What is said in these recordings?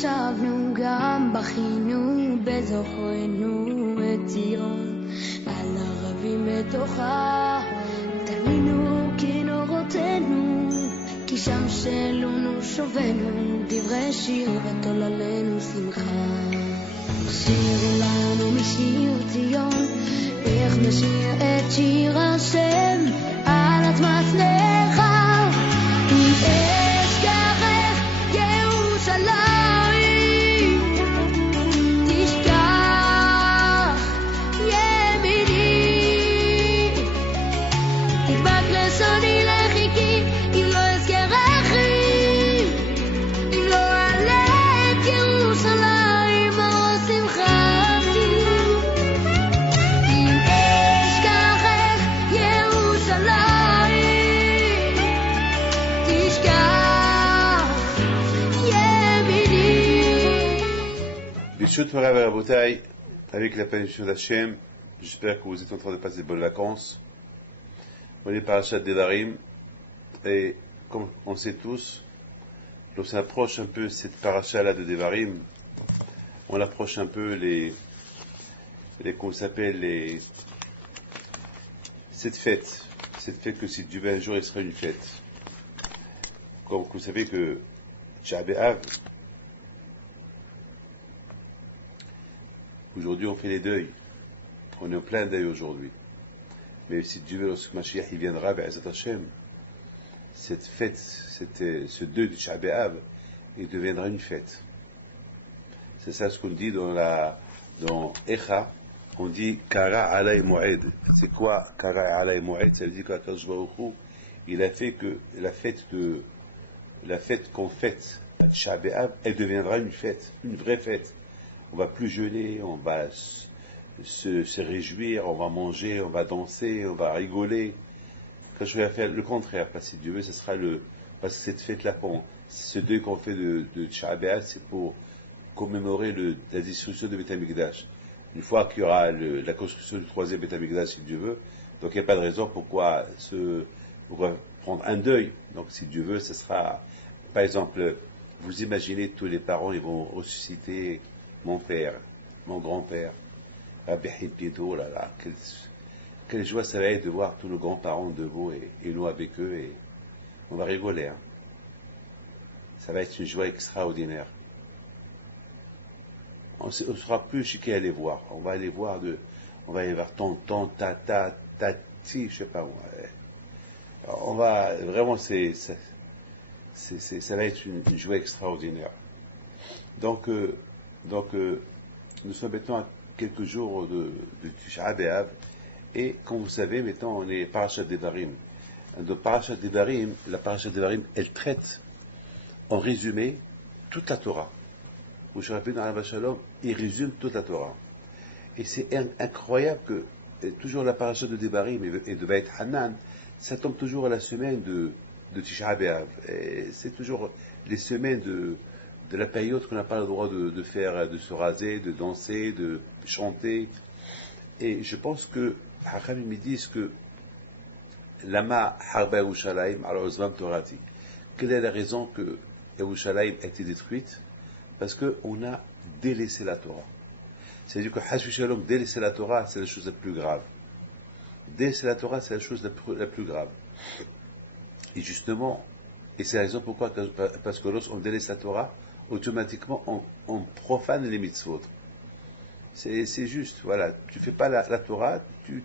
חשבנו גם בכינו בזוכרנו את ציון על ערבים בתוכה תלינו כנורותינו כי שם שלונו שובנו דברי שיר ותול עלינו שמחה שירו לנו משיר ציון איך נשיר את שיר השם על אדמת נחר עם אשכחך ירושלים תשכח ימיני תדבק לשוני לחיכי אם לא אזכרכי אם לא אעלה את ירושלים אור שמחתי אם אשכחך ירושלים תשכח ימיני. Bishut Mara Rabotai, avec la permission d'Hachem, j'espère que vous êtes en train de passer de bonnes vacances. On est parachat Devarim, et comme on sait tous, lorsqu'on approche un peu cette paracha-là de Devarim, on approche un peu comment ça s'appelle, cette fête que si Dieu veut un jour, il sera une fête. Comme vous savez que Tisha B'Av, aujourd'hui on fait les deuils, on est en plein deuil aujourd'hui. Mais si Dieu veut, lorsque Mashiach il viendra, Be'ezat Hashem, cette fête, ce deuil de Tisha B'Av, il deviendra une fête. C'est ça ce qu'on dit dans Echa, on dit Kara Alay Moed. C'est quoi Kara Alay Moed? Ça veut dire qu'Akadosh Baruch Hu, il a fait que la fête qu'on fête à Tisha B'Av, elle deviendra une fête, une vraie fête. On va plus jeûner, on va se réjouir, on va manger, on va danser, on va rigoler. Quand je vais faire le contraire, parce que si Dieu veut, ce sera parce que cette fête-là, ce deuil qu'on fait de Tisha B'Av, c'est pour commémorer la destruction de Beth Amikdash. Une fois qu'il y aura la construction du troisième Beth Amikdash, si Dieu veut, donc il n'y a pas de raison pourquoi prendre un deuil. Donc si Dieu veut, ce sera, par exemple, vous imaginez tous les parents, ils vont ressusciter mon père, mon grand-père, Rabbi Hippido, là, quelle joie ça va être de voir tous nos grands-parents debout et nous avec eux, et on va rigoler. Hein. Ça va être une joie extraordinaire. On ne sera plus chiqué à les voir. On va aller voir tonton, tata, tati, je sais pas moi. On va vraiment, ça va être une joie extraordinaire. Donc, nous sommes maintenant à quelques jours de Tisha B'Av, et comme vous savez, maintenant on est Parashat Devarim. De Parashat Devarim, la Parashat Devarim, elle traite en résumé toute la Torah. Moshe Rabbeinu Alav Shalom, il résume toute la Torah. Et c'est incroyable que toujours la Parashat de Devarim et de Va'et Hanan, ça tombe toujours à la semaine de Tisha B'Av. C'est toujours les semaines de la période qu'on n'a pas le droit de faire, de se raser, de danser, de chanter. Et je pense que Hachamim me disent que Lama Harba Yerushalayim al Ozvam Torati. Quelle est la raison que Yerushalayim a été détruite? Parce qu'on a délaissé la Torah. C'est-à-dire que Hashu Shalom, délaisser la Torah, c'est la chose la plus grave. Délaisser la Torah, c'est la chose la plus grave. Et justement, et c'est la raison pourquoi, parce que lorsqu'on délaisse la Torah, automatiquement on profane les mitzvot. C'est juste, voilà, tu fais pas la Torah, tu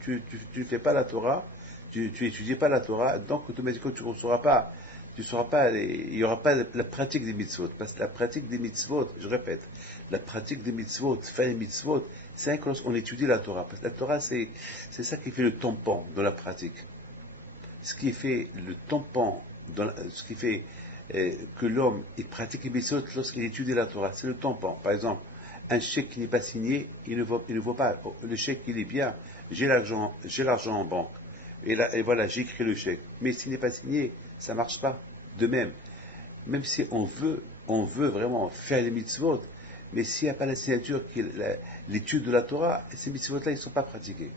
fais pas la Torah, tu étudies pas la Torah, donc automatiquement tu ne sauras pas, il n'y aura pas la pratique des mitzvot. Parce que la pratique des mitzvot, je répète, la pratique des mitzvot, faire les mitzvot, c'est que lorsqu'on étudie la Torah. Parce que la Torah, c'est ça qui fait le tampon dans la pratique. Ce qui fait le tampon, ce qui fait que l'homme il pratique les mitzvot lorsqu'il étudie la Torah, c'est le tampon. Par exemple, un chèque qui n'est pas signé, il ne vaut pas. Le chèque, il est bien, j'ai l'argent en banque. Et voilà, j'ai écrit le chèque. Mais s'il n'est pas signé, ça ne marche pas. De même si on veut vraiment faire les mitzvot, mais s'il n'y a pas la signature, l'étude de la Torah, ces mitzvot-là, ils ne sont pas pratiqués.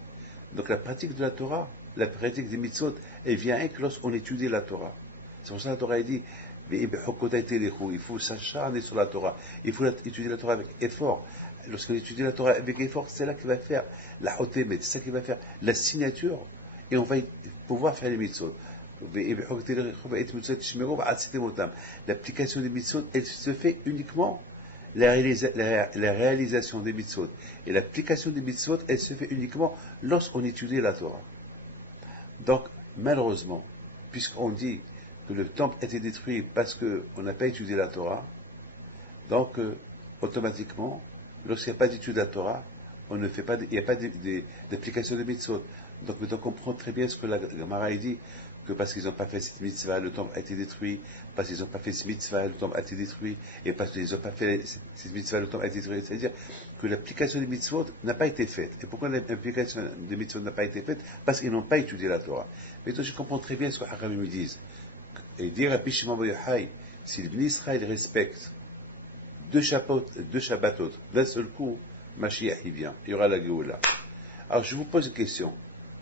Donc la pratique de la Torah, la pratique des mitzvot, elle vient que lorsqu'on étudie la Torah. C'est pour ça que la Torah dit, Il faut s'acharner sur la Torah. Il faut étudier la Torah avec effort. Lorsqu'on étudie la Torah avec effort, c'est là qu'il va faire la hotémet, c'est ça qui va faire la signature. Et on va pouvoir faire les mitzvot. L'application des mitzvot, elle se fait uniquement la réalisation des mitzvot. Et l'application des mitzvot, elle se fait uniquement lorsqu'on étudie la Torah. Donc, malheureusement, puisqu'on dit que le temple a été détruit parce qu'on n'a pas étudié la Torah, donc automatiquement, lorsqu'il n'y a pas d'étude de la Torah, il n'y a pas d'application de mitzvot. Donc maintenant on comprend très bien ce que la Gemara dit, que parce qu'ils n'ont pas fait cette mitzvah, le temple a été détruit, parce qu'ils n'ont pas fait cette mitzvah, le temple a été détruit, et parce qu'ils n'ont pas fait cette mitzvah, le temple a été détruit. C'est-à-dire que l'application des mitzvot n'a pas été faite. Et pourquoi l'application des mitzvot n'a pas été faite? Parce qu'ils n'ont pas étudié la Torah. Maintenant je comprends très bien ce que les Haramim me disent. Et dire à Shimon bar Yochai, si le Israël respecte deux Shabbatot d'un seul coup, Mashiach il vient, il y aura la Géoula. Alors je vous pose une question.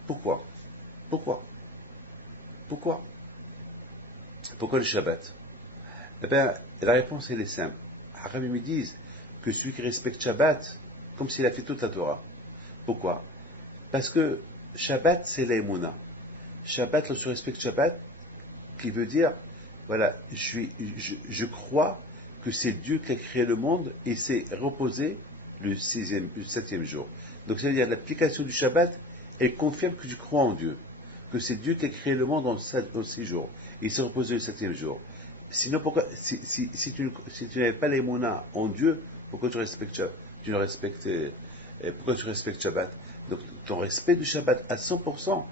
Pourquoi Pourquoi le Shabbat? Eh bien, la réponse elle est simple. Haramim me disent que celui qui respecte Shabbat, comme s'il a fait toute la Torah. Pourquoi? Parce que Shabbat c'est l'Emunah. Shabbat, lorsque je respecte Shabbat, qui veut dire, voilà, je crois que c'est Dieu qui a créé le monde et s'est reposé le 7e jour. Donc ça veut dire l'application du Shabbat, elle confirme que tu crois en Dieu, que c'est Dieu qui a créé le monde en 6 jours et il s'est reposé le 7e jour. Sinon, pourquoi, si tu n'avais pas les monas en Dieu, pourquoi tu respectes Shabbat? Donc ton respect du Shabbat à 100%,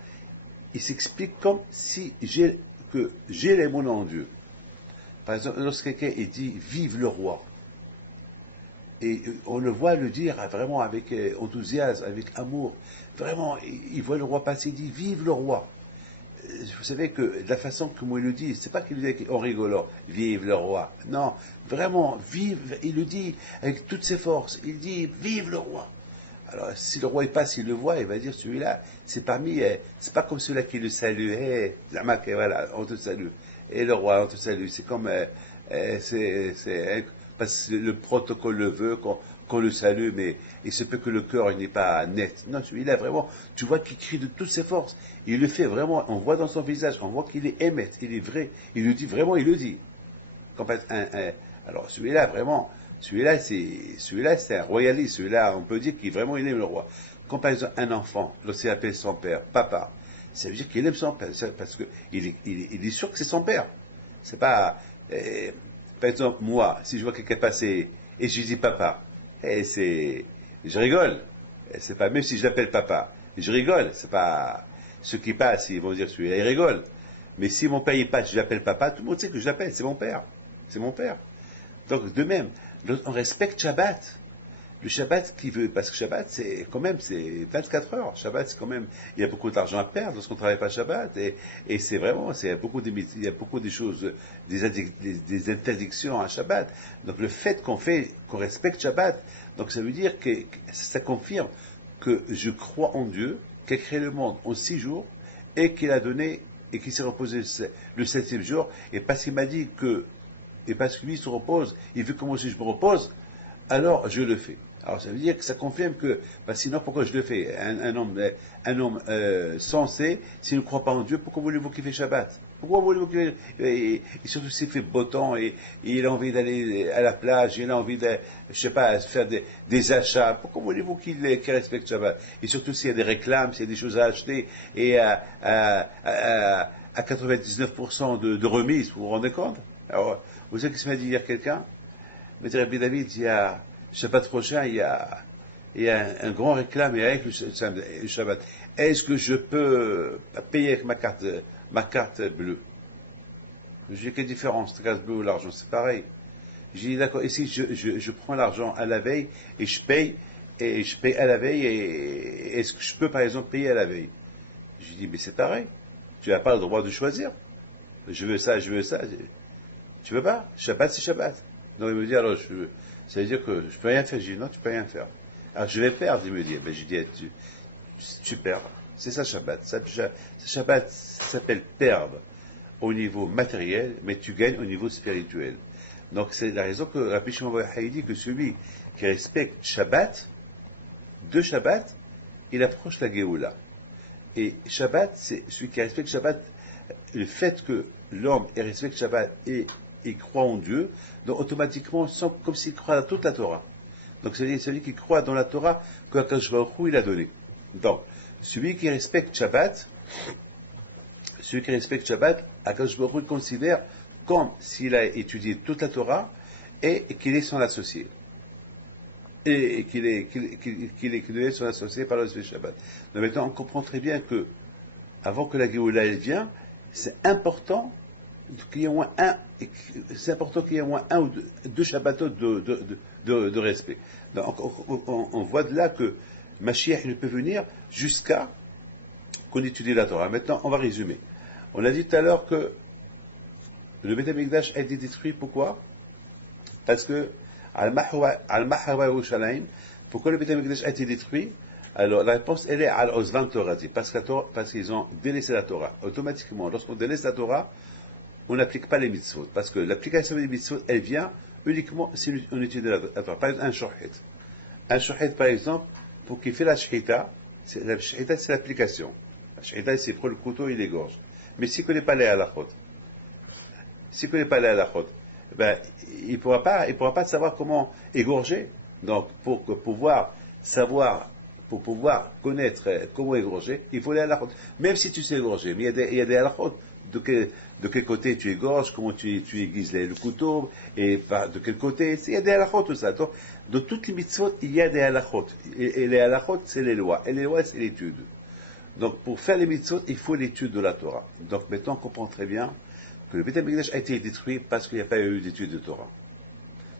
il s'explique comme si j'ai les monas en Dieu. Par exemple, lorsque quelqu'un dit vive le roi, et on le voit le dire vraiment avec enthousiasme, avec amour, vraiment, il voit le roi passer, il dit vive le roi. Vous savez que la façon que moi il le dit, c'est pas qu'il le dit en rigolant, vive le roi. Non, vraiment, vive, il le dit avec toutes ses forces, il dit vive le roi. Alors, si le roi il passe, il le voit, il va dire celui-là, c'est c'est pas comme celui-là qui le salue, Zamak, voilà, on te salue. Et le roi, on te salue. C'est comme, parce que le protocole le veut, qu'on le salue, mais il se peut que le cœur n'est pas net. Non, celui-là, vraiment, tu vois qu'il crie de toutes ses forces. Il le fait vraiment, on voit dans son visage, on voit qu'il est émet, il est vrai. Il le dit vraiment, il le dit. Alors, celui-là, vraiment, celui-là, c'est un royaliste. Celui-là, on peut dire qu'il vraiment, il aime le roi. Quand, par exemple, un enfant, lorsqu'il appelle son père, papa, ça veut dire qu'il aime son père, parce qu'il est sûr que c'est son père. C'est pas, par exemple, moi, si je vois quelqu'un passer, et je lui dis papa, je rigole. C'est pas, même si je l'appelle papa, je rigole. C'est pas, ceux qui passent, ils vont dire celui-là, il rigole. Mais si mon père, il passe, je l'appelle papa, tout le monde sait que je l'appelle, c'est mon père. C'est mon père. Donc, de même, on respecte Shabbat. Le Shabbat qui veut, parce que Shabbat, c'est 24 heures. Shabbat, c'est quand même, il y a beaucoup d'argent à perdre lorsqu'on ne travaille pas Shabbat, et c'est vraiment, il y a beaucoup de choses, des interdictions à Shabbat. Donc, le fait qu'on respecte Shabbat, donc ça veut dire que ça confirme que je crois en Dieu, qui a créé le monde en 6 jours, et qu'il a donné, et qu'il s'est reposé le 7e jour, et parce qu'il m'a dit et parce que lui se repose, il veut que moi aussi je me repose, alors je le fais. Alors ça veut dire que ça confirme que, sinon pourquoi je le fais? Un homme sensé, s'il ne croit pas en Dieu, pourquoi voulez-vous qu'il fait Shabbat? Pourquoi voulez-vous qu'il fait, et surtout s'il fait beau temps, et il a envie d'aller à la plage, il a envie de, je sais pas, faire des achats, pourquoi voulez-vous qu'il respecte Shabbat? Et surtout s'il y a des réclames, s'il y a des choses à acheter, et à 99% de remise, vous vous rendez compte? Alors, vous savez ce que m'a dit hier quelqu'un? Mais Rabbi David, il y a Shabbat prochain, il y a un grand réclame avec le Shabbat. Est-ce que je peux payer avec ma carte bleue? J'ai quelle différence, la carte bleue ou l'argent? C'est pareil. J'ai dit d'accord. Et si je prends l'argent à la veille et je paye à la veille, et est-ce que je peux par exemple payer à la veille? J'ai dit mais c'est pareil. Tu n'as pas le droit de choisir. Je veux ça. Tu veux pas? Shabbat c'est Shabbat. Donc il me dit alors ça veut dire que je peux rien faire. Je dis non, tu peux rien faire. Alors je vais perdre, il me dit. Ben je dis tu perds. C'est ça Shabbat. Shabbat ça s'appelle perdre. au niveau matériel, mais tu gagnes au niveau spirituel. Donc c'est la raison que Rabbi Shimon bar Yochai dit que celui qui respecte Shabbat, de Shabbat, il approche la Géoula. Et Shabbat, c'est celui qui respecte Shabbat, le fait que l'homme respecte Shabbat et il croit en Dieu, donc automatiquement, comme s'il croit à toute la Torah. Donc c'est celui qui croit dans la Torah que Akadosh Baruch Hu il a donné. Donc, celui qui respecte Shabbat, Akadosh Baruch Hu il considère comme s'il a étudié toute la Torah et qu'il est son associé. Et qu'il est son associé par le Shabbat. Donc maintenant, on comprend très bien que, avant que la Géoula elle vienne, c'est important qu'il y ait au moins un ou deux Shabbatot de respect. Donc, on voit de là que Mashiach ne peut venir jusqu'à qu'on étudie la Torah. Maintenant, on va résumer. On a dit tout à l'heure que le Beit HaMikdash a été détruit. Pourquoi? Parce que Al-Mahwa Yerushalayim, pourquoi le Beit HaMikdash a été détruit? Alors la réponse elle est Al-Ozvan Torati, parce qu'ils ont délaissé la Torah. Automatiquement, lorsqu'on délaisse la Torah, on n'applique pas les mitzvot, parce que l'application des mitzvot, elle vient uniquement si on étudie la Torah. Par exemple, un shohet, par exemple, pour qu'il fait la shhita, c'est l'application. La shhita, c'est prendre le couteau et l'égorge. Mais s'il ne connaît pas les halachot, ben, il ne pourra pas savoir comment égorger. Donc, pour pouvoir connaître comment égorger, il faut les halachot. Même si tu sais égorger, mais il y a des halachot. De quel côté tu égorges, comment tu aiguises le couteau, et de quel côté, il y a des halachot, tout ça. Donc, dans toutes les mitzvot, il y a des halachot. Et les halachot, c'est les lois. Et les lois, c'est l'étude. Donc, pour faire les mitzvot, il faut l'étude de la Torah. Donc, maintenant, on comprend très bien que le Beit HaMikdash a été détruit parce qu'il n'y a pas eu d'étude de Torah.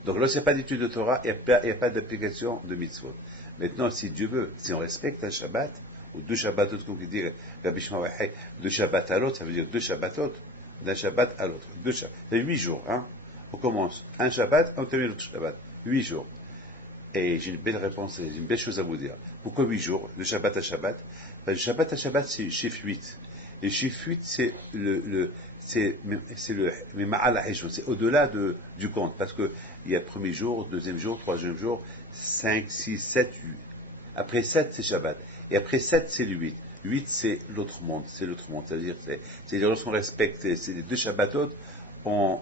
Donc, lorsqu'il n'y a pas d'étude de Torah, il n'y a pas d'application de mitzvot. Maintenant, si Dieu veut, si on respecte un Shabbat, ou deux Shabbatot, comme il dit Rabbi Shimon bar Yochai, deux Shabbats à l'autre, ça veut dire deux Shabbatot, d'un Shabbat à l'autre. C'est 8 jours, hein. On commence un Shabbat, on termine l'autre Shabbat. 8 jours. Et j'ai une belle réponse, j'ai une belle chose à vous dire. Pourquoi 8 jours, de Shabbat à Shabbat? Le Shabbat à Shabbat, c'est chiffre 8. Et chiffre 8, c'est c'est au-delà du compte. Parce que il y a premier jour, deuxième jour, troisième jour, 5, 6, 7, 8. Après 7, c'est Shabbat. Et après 7, c'est le 8. 8, c'est l'autre monde. C'est-à-dire, lorsqu'on respecte ces deux Shabbatot, on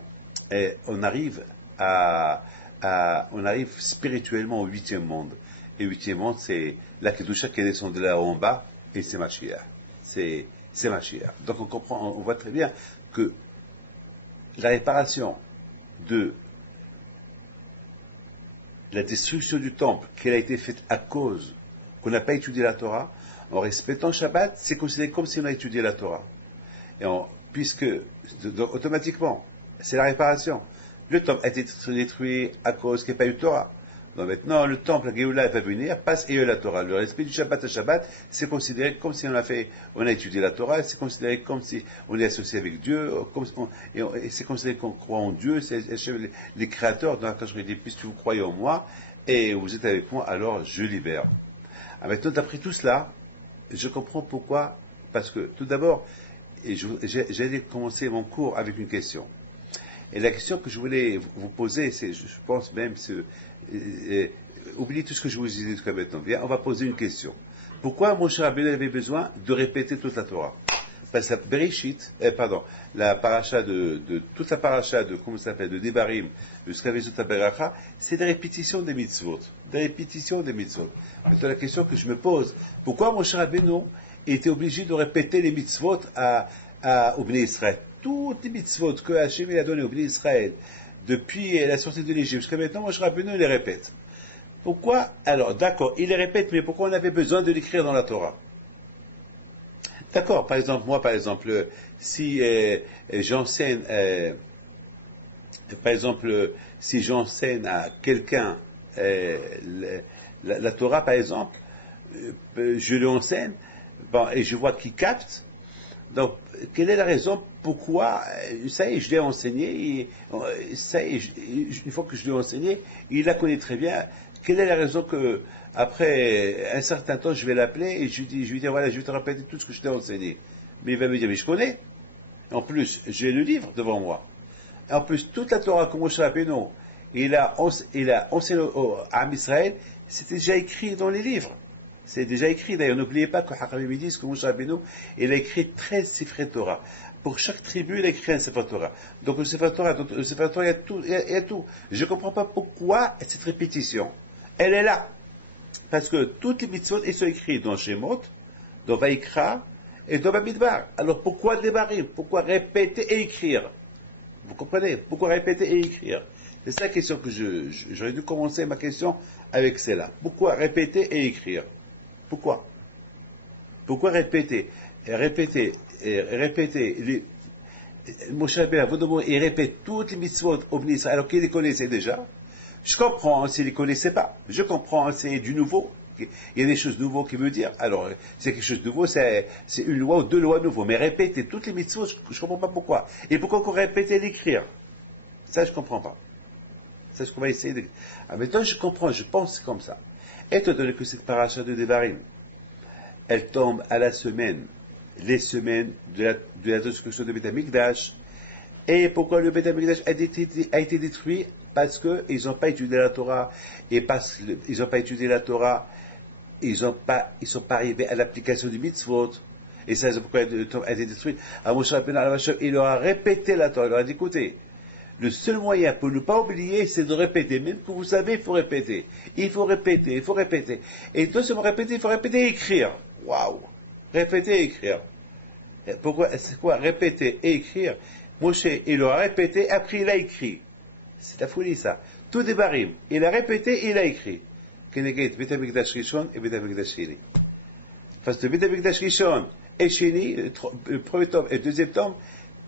arrive on arrive spirituellement au 8e monde. Et le 8e monde, c'est la Kedusha qui est descendue là en bas, et c'est Mashiach. C'est Mashiach. Donc on comprend, on voit très bien que la réparation de la destruction du temple, qu'elle a été faite à cause qu'on n'a pas étudié la Torah, en respectant Shabbat, c'est considéré comme si on a étudié la Torah. Puisque, automatiquement, c'est la réparation. Le temple a été détruit à cause qu'il n'y a pas eu de Torah. Donc maintenant, le temple, la Géoula, va venir, passe et la Torah. Le respect du Shabbat à Shabbat, c'est considéré comme si on a étudié la Torah, c'est considéré comme si on est associé avec Dieu, et c'est considéré qu'on croit en Dieu, c'est les créateurs. Donc quand je dis, puisque vous croyez en moi, et vous êtes avec moi, alors je libère. Alors maintenant, d'après tout cela, je comprends pourquoi, parce que tout d'abord, j'allais commencer mon cours avec une question. Et la question que je voulais vous poser, c'est, je pense même, oubliez tout ce que je vous ai dit jusqu'à maintenant. Bien, on va poser une question. Pourquoi Moshe Rabbeinu avait besoin de répéter toute la Torah? Parce que la paracha toute la paracha de, comment ça s'appelle, de Devarim, jusqu'à Vezot HaBeracha, c'est des répétitions des mitzvot. Maintenant, la question que je me pose, pourquoi Moshe Rabbeinu était obligé de répéter les mitzvot au Bnei Israël? Toutes les mitzvot que Hachem a donné au Bnei Israël, depuis la sortie de l'Égypte jusqu'à maintenant, Moshe Rabbeinu les répète. Pourquoi? Alors, d'accord, il les répète, mais pourquoi on avait besoin de l'écrire dans la Torah? D'accord, par exemple, si j'enseigne, si j'enseigne à quelqu'un la Torah, par exemple, je lui enseigne, et je vois qu'il capte. Donc, quelle est la raison pourquoi, ça y est, je l'ai enseigné, une fois que je l'ai enseigné, il la connaît très bien. Quelle est la raison que, après un certain temps, je vais l'appeler et je lui dis, voilà, je vais te répéter tout ce que je t'ai enseigné. Mais il va me dire, mais je connais. En plus, j'ai le livre devant moi. En plus, toute la Torah que Moshe Rabbeinu, il a enseigné à Am Israël, c'était déjà écrit dans les livres. C'est déjà écrit. D'ailleurs, n'oubliez pas que Hakamim disent que Moshe Rabbeinu, il a écrit 13 Sifrei Torah. Pour chaque tribu, il a écrit un Sefer Torah. Donc, le Sefer Torah, il y a tout, il y a tout. Je ne comprends pas pourquoi cette répétition. Elle est là. Parce que toutes les mitzvot, elles sont écrites dans Shemot, dans Vaikra et dans Bamidbar. Alors, pourquoi débarrer? Pourquoi répéter et écrire? Vous comprenez? Pourquoi répéter et écrire? C'est ça la question que j'aurais dû commencer ma question avec celle-là. Pourquoi répéter et écrire? Pourquoi? Pourquoi répéter? Répéter. Moshe Rabbeinu, il répète toutes les mitzvot au Bnei Israël, alors qu'il les connaissait déjà. Je comprends s'il ne les connaissait pas. Je comprends, c'est du nouveau. Il y a des choses nouvelles qu'il veut dire. Alors, c'est quelque chose de nouveau, c'est une loi ou deux lois nouveaux. Mais répéter toutes les mitzvot, je ne comprends pas pourquoi. Et pourquoi encore répéter et l'écrire? Ça, je ne comprends pas. Ça, ce qu'on va essayer de... Ah, maintenant, je comprends, je pense comme ça. Étant donné que cette paracha de Devarim, elle tombe à la semaine, les semaines de la destruction de Beth Amikdash. Et pourquoi le Beth Amikdash a été détruit? Parce qu'ils n'ont pas étudié la Torah, et parce qu'ils n'ont pas étudié la Torah, ils sont pas arrivés à l'application du mitzvot, et ça c'est pourquoi le temple a été détruit. À Moshe Rabbeinu, il leur a répété la Torah, il leur a dit, écoutez, le seul moyen pour ne pas oublier, c'est de répéter. Même que vous savez, il faut répéter. Il faut répéter, il faut répéter. Et non seulement répéter, il faut répéter et écrire. Waouh! Répéter et écrire. Pourquoi? C'est quoi? Répéter et écrire. Moshe, il leur a répété, après il a écrit. C'est la folie, ça. Tout des barim. Il a répété et il a écrit. Keneged Beth Amikdash Rishon et Beth Amikdash Sheni. Parce que Beth Amikdash Rishon et Sheni, le premier tome et le deuxième tome,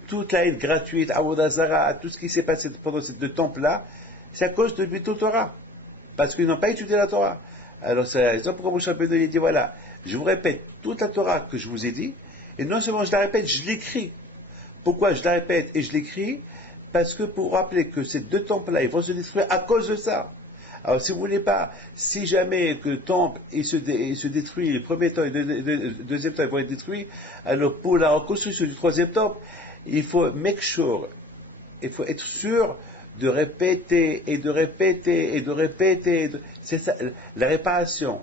toute la haine gratuite, Avodah Zarah, tout ce qui s'est passé pendant ces deux temples-là, c'est à cause de Bito Torah. Parce qu'ils n'ont pas étudié la Torah. Alors, c'est la raison pourquoi Moshe Rabbeinu dit, voilà, je vous répète toute la Torah que je vous ai dit, et non seulement je la répète, je l'écris. Pourquoi je la répète et je l'écris? Parce que pour rappeler que ces deux temples-là, ils vont se détruire à cause de ça. Alors, si vous voulez pas, si jamais que le temple, il se détruit, le premier temps et le deuxième temps, ils vont être détruits, alors pour la reconstruction du troisième temple, il faut make sure, il faut être sûr de répéter et de répéter et de répéter. C'est ça, la réparation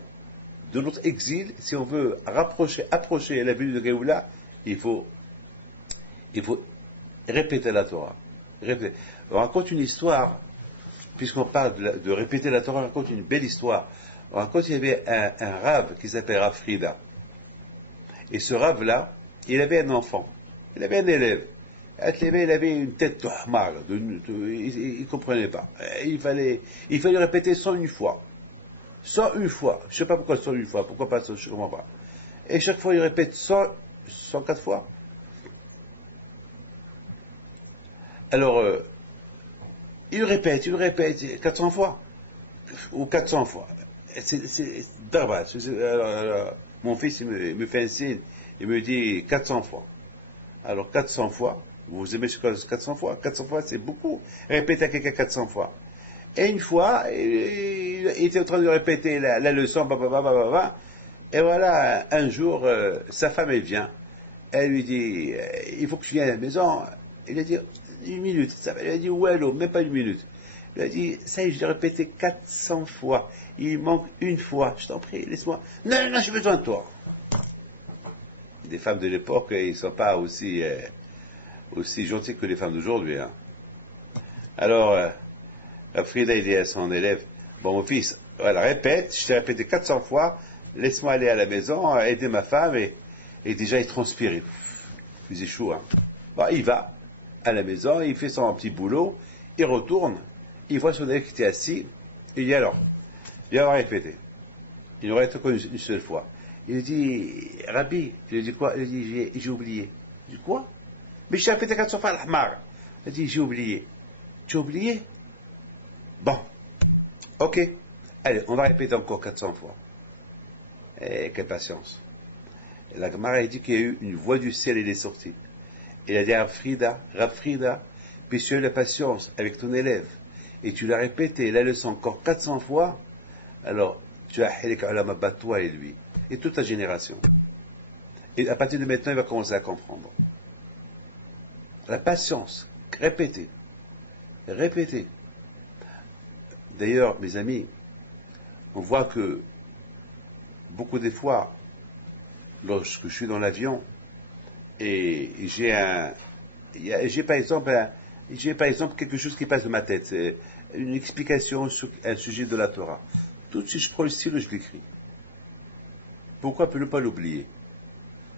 de notre exil, si on veut approcher la ville de Géoula, il faut répéter la Torah. On raconte une histoire, puisqu'on parle de répéter la Torah, on raconte une belle histoire. On raconte qu'il y avait un rave qui s'appelait Rav Frida. Et ce rave-là, il avait un enfant. Il avait un élève. Il avait une tête de hamar, il ne comprenait pas. Il fallait répéter 101 fois. 101 fois. Je ne sais pas pourquoi 101 fois. Pourquoi pas 100, je ne comprends pas. Et chaque fois, il répète 104 fois. Alors, il répète 400 fois. Ou 400 fois. C'est barbare. Alors, mon fils, il me fait un signe. Il me dit 400 fois. Alors, 400 fois. Vous aimez 400 fois? 400 fois, c'est beaucoup. Répéter à quelqu'un 400 fois. Et une fois, il était en train de répéter la leçon, et voilà, un jour, sa femme, elle vient. Elle lui dit, il faut que tu viennes à la maison. Il a dit, une minute. Elle a dit, ouais, non, même pas une minute. Il a dit, ça y est, je l'ai répété 400 fois. Il manque une fois. Je t'en prie, laisse-moi. Non, non, j'ai besoin de toi. Les femmes de l'époque, ils ne sont pas aussi gentil que les femmes d'aujourd'hui. Hein. Alors, Frida, il dit à son élève, bon, mon fils, voilà, répète, je t'ai répété 400 fois, laisse-moi aller à la maison, aider ma femme, et déjà, il transpire, il faisait chaud. Hein. Bon, il va à la maison, il fait son petit boulot, il retourne, il voit son élève qui était assis, il dit alors, viens avoir répété. Il n'aurait été connu une seule fois. Il dit, Rabbi, il lui dit quoi? Il dit, j'ai oublié. Il dit, quoi? Mais je t'ai répété 400 fois l'ahmar. Il dit, j'ai oublié. Tu as oublié? Bon. Ok. Allez, on va répéter encore 400 fois. Eh, quelle patience. Et la Gemara dit qu'il y a eu une voix du ciel, elle est sortie. Il a dit à Rav Frida, puis tu as eu la patience avec ton élève, et tu l'as répété la leçon encore 400 fois, alors tu as Hilik Alama bat toi et lui, et toute ta génération. Et à partir de maintenant, il va commencer à comprendre. La patience, répétez, répétez. D'ailleurs, mes amis, on voit que beaucoup des fois, lorsque je suis dans l'avion et j'ai par exemple quelque chose qui passe de ma tête, une explication sur un sujet de la Torah. Tout de suite, je prends le stylo et je l'écris. Pourquoi ne pas l'oublier?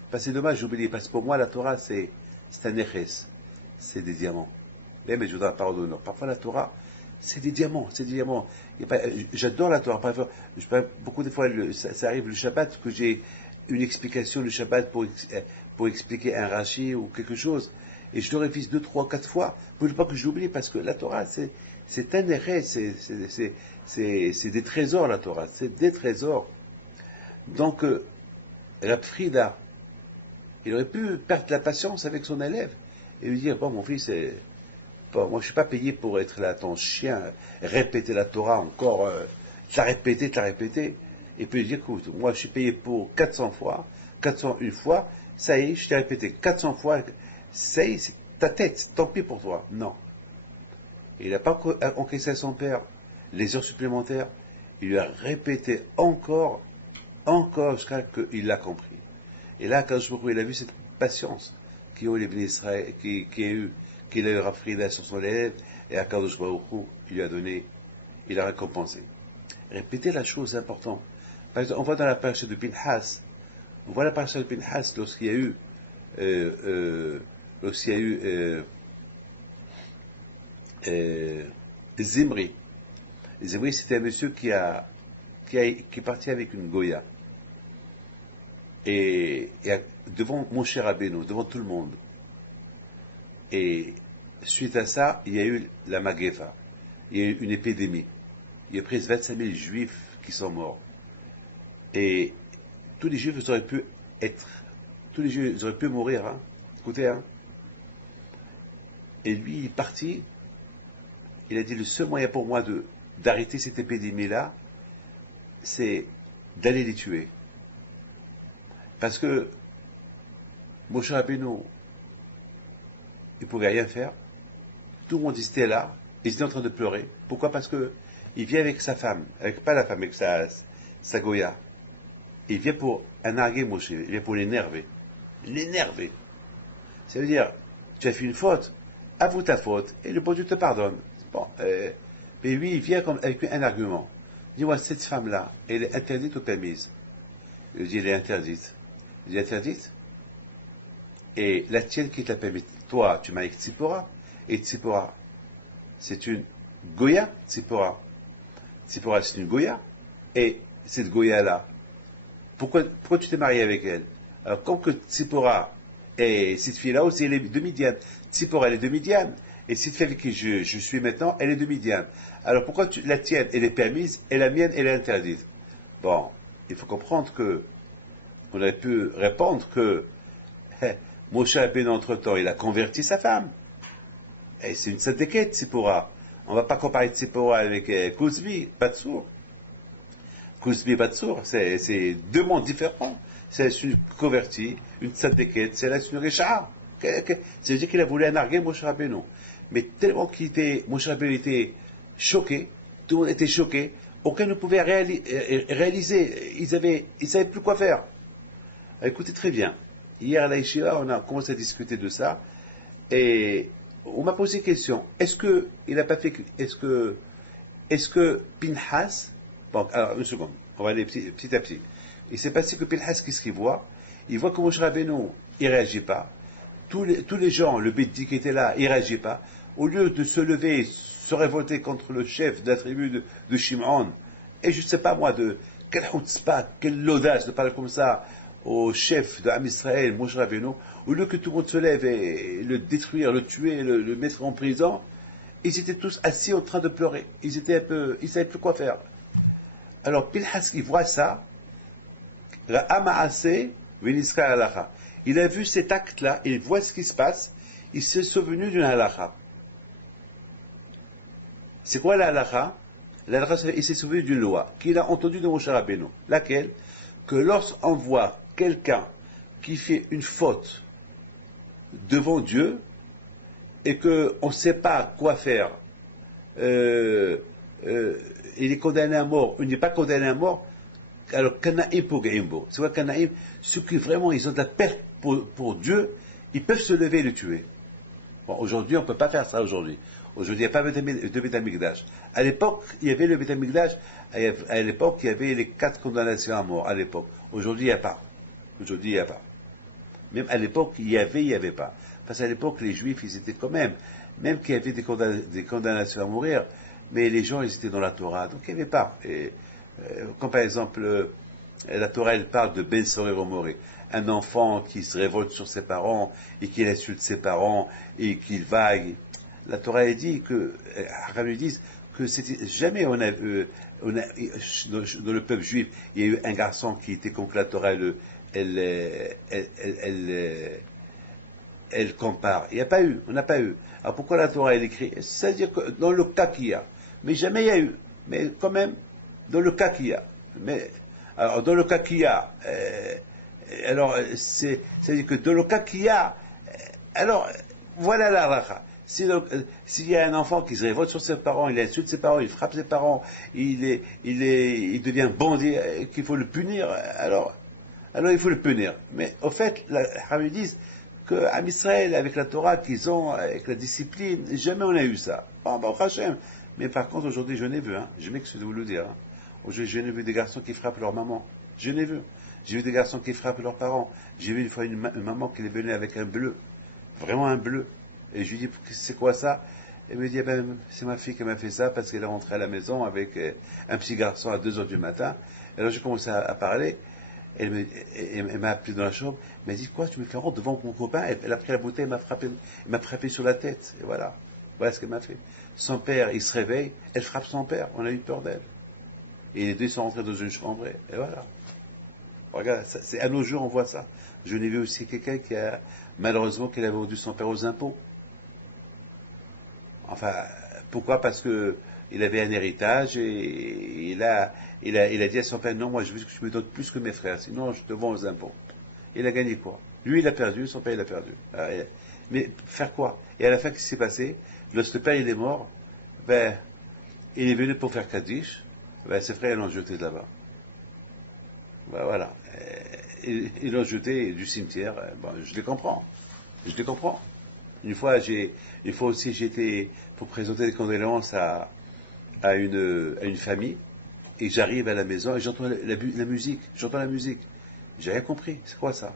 Parce que c'est dommage d'oublier, parce que pour moi, la Torah, c'est un neches, c'est des diamants. Mais je vous donne la parole d'honneur. Parfois, la Torah, c'est des diamants, c'est des diamants. J'adore la Torah. Parfois, beaucoup de fois, ça arrive le Shabbat que j'ai une explication le Shabbat pour expliquer un Rashi ou quelque chose. Et je le révise 2, 3, 4 fois. Il ne faut pas que je l'oublie, parce que la Torah, c'est un neches, c'est des trésors, la Torah. C'est des trésors. Donc, Rab Frida, il aurait pu perdre la patience avec son élève et lui dire, bon, mon fils, bon, moi je ne suis pas payé pour être là, ton chien, répéter la Torah encore, t'as répété, et puis lui dire, écoute, moi je suis payé pour 400 fois, 401 fois, ça y est, je t'ai répété 400 fois, ça y est, c'est ta tête, tant pis pour toi. Non. Il n'a pas encaissé à son père les heures supplémentaires, il lui a répété encore jusqu'à ce qu'il l'a compris. Et là, quand il a vu cette patience qu'il a eu les Bnei Israël, qu'il a eu Rab Frida sur son élève, et à Kadosh Baruch Hu, il lui a donné, il a récompensé. Répétez la chose importante. Par exemple, on voit dans la paracha de Pinhas, lorsqu'il y a eu, Zimri. Zimri, c'était un monsieur qui est parti avec une Goya. Et devant Moshe Rabbeinu, devant tout le monde. Et suite à ça, il y a eu la Mageva. Il y a eu une épidémie. Il y a presque 25 000 juifs qui sont morts. Et tous les juifs auraient pu mourir, hein. Écoutez, hein. Et lui, il est parti. Il a dit, le seul moyen pour moi d'arrêter cette épidémie-là, c'est d'aller les tuer. Parce que Moshe Rabbeinu, il ne pouvait rien faire. Tout le monde était là, ils étaient en train de pleurer. Pourquoi? Parce que il vient avec sa femme, pas la femme, avec sa Goya. Il vient pour narguer Moshe, il vient pour l'énerver. L'énerver. Ça veut dire, tu as fait une faute, avoue ta faute, et le bon Dieu te pardonne. Bon, mais lui, il vient avec un argument. Dis-moi, cette femme-là, elle est interdite ou permise? Il dit, elle est interdite. Il est interdite. Et la tienne qui t'a permis, toi, tu m'as avec Tzipora, et Tzipora, c'est une Goya, Tzipora. Tzipora, c'est une Goya, et cette Goya-là, pourquoi tu t'es marié avec elle? Alors, comme que Tzipora, et cette fille-là aussi, elle est de Midian. Tzipora, elle est de Midian, et cette fille avec qui je suis maintenant, elle est de Midian. Alors, pourquoi la tienne, elle est permise, et la mienne, elle est interdite? Bon, il faut comprendre que on aurait pu répondre que Moshe Rabbeinu, entre-temps, il a converti sa femme. Et c'est une tzadékette, Tzipora. On ne va pas comparer Tzipora avec Kouzbi, Batsour. Kouzbi, Batsour, c'est deux mondes différents. C'est une convertie, une tzadékette, c'est là une récha. C'est-à-dire qu'il a voulu narguer Moshe Rabbeinu. Mais tellement Moshe Rabbeinu était choqué, tout le monde était choqué, aucun ne pouvait réaliser. Ils ne savaient plus quoi faire. Écoutez très bien. Hier à la Yeshiva, on a commencé à discuter de ça, et on m'a posé une question. Est-ce que Pinhas, bon, alors une seconde, on va aller petit à petit. Il s'est passé que Pinhas, qu'est-ce qu'il voit? Il voit que Moshe Rabbeinu, il ne réagit pas. Tous les gens, le Bédi qui était là, il ne réagit pas. Au lieu de se lever et se révolter contre le chef de la tribu de Shimon, et je ne sais pas moi, quelle chutzpah, quelle audace de parler comme ça au chef de Am Israël, Moshe Rabbeinu, au lieu que tout le monde se lève et le détruire, le tuer, le mettre en prison, ils étaient tous assis en train de pleurer. Ils savaient plus quoi faire. Alors Pinhas, il voit ça, il a vu cet acte-là, il voit ce qui se passe, il s'est souvenu d'une halakha. C'est quoi la halakha? La halakha, il s'est souvenu d'une loi qu'il a entendue de Moshe Rabbeinu. Laquelle? Que lorsqu'on voit quelqu'un qui fait une faute devant Dieu, et qu'on ne sait pas quoi faire, il est condamné à mort, ou il n'est pas condamné à mort, alors Kanaïm pour Gaïmbo. C'est quoi Kanaïm? Ceux qui vraiment ils ont de la perte pour Dieu, ils peuvent se lever et le tuer. Bon, aujourd'hui, on ne peut pas faire ça aujourd'hui. Aujourd'hui, il n'y a pas de Beth Amikdash. À l'époque, il y avait le Beth Amikdash. À l'époque, il y avait les 4 condamnations à mort. À l'époque. Aujourd'hui, il n'y a pas. Aujourd'hui, il n'y a pas. Même à l'époque, il y avait pas. Parce qu'à l'époque, les Juifs, ils étaient quand même qu'il y avait des condamnations à mourir, mais les gens, ils étaient dans la Torah, donc il n'y avait pas. Et, comme par exemple, la Torah, elle parle de Ben Soré Romoré, un enfant qui se révolte sur ses parents, et qui insulte ses parents, et qu'il vague. La Torah, elle dit que, Haram lui disent que c'était, jamais dans le peuple juif, il y a eu un garçon qui était contre la Torah, elle compare. Il n'y a pas eu, on n'a pas eu. Alors pourquoi la Torah elle écrit? C'est-à-dire que dans le cas qu'il y a, mais jamais il y a eu. Mais quand même, dans le cas qu'il y a. Mais alors dans le cas qu'il y a, alors c'est-à-dire que dans le cas qu'il y a, alors voilà la racha. S'il y a un enfant qui se révolte sur ses parents, il insulte ses parents, il frappe ses parents, il devient bandit, qu'il faut le punir, alors il faut le punir. Mais au fait, les Haram disent qu'à Israël, avec la Torah qu'ils ont, avec la discipline, jamais on a eu ça. Bon, Hashem. Mais par contre, aujourd'hui, je n'ai vu, je m'excuse de vous le dire. Aujourd'hui, je n'ai vu des garçons qui frappent leur maman. Je n'ai vu. J'ai vu des garçons qui frappent leurs parents. J'ai vu une fois une maman qui est venue avec un bleu. Vraiment un bleu. Et je lui dis, c'est quoi ça? Elle me dit, c'est ma fille qui m'a fait ça parce qu'elle est rentrée à la maison avec un petit garçon à 2 heures du matin. Alors j'ai commencé à parler. Elle m'a appelé dans la chambre. Elle m'a dit, quoi, tu me fais honte devant mon copain? Elle a pris la bouteille, elle m'a frappé sur la tête. Et voilà. Voilà ce qu'elle m'a fait. Son père, il se réveille, elle frappe son père. On a eu peur d'elle. Et les deux sont rentrés dans une chambre. Et voilà. Regarde, c'est à nos jours, on voit ça. Je l'ai vu aussi quelqu'un qui a, malheureusement, qu'il avait vendu son père aux impôts. Enfin, pourquoi? Parce que il avait un héritage et il a dit à son père, non, moi je veux que tu me donnes plus que mes frères, sinon je te vends aux impôts. Il a gagné quoi? Lui il a perdu, son père il a perdu. Mais faire quoi? Et à la fin, qu'est-ce qui s'est passé? Lorsque le père il est mort, il est venu pour faire Kaddish, ses frères l'ont jeté de là-bas. Voilà. Ils l'ont jeté du cimetière. Je les comprends. Je les comprends. Une fois aussi, j'étais pour présenter des condoléances à une famille, et j'arrive à la maison et j'entends la musique. J'entends la musique. J'ai rien compris. C'est quoi ça?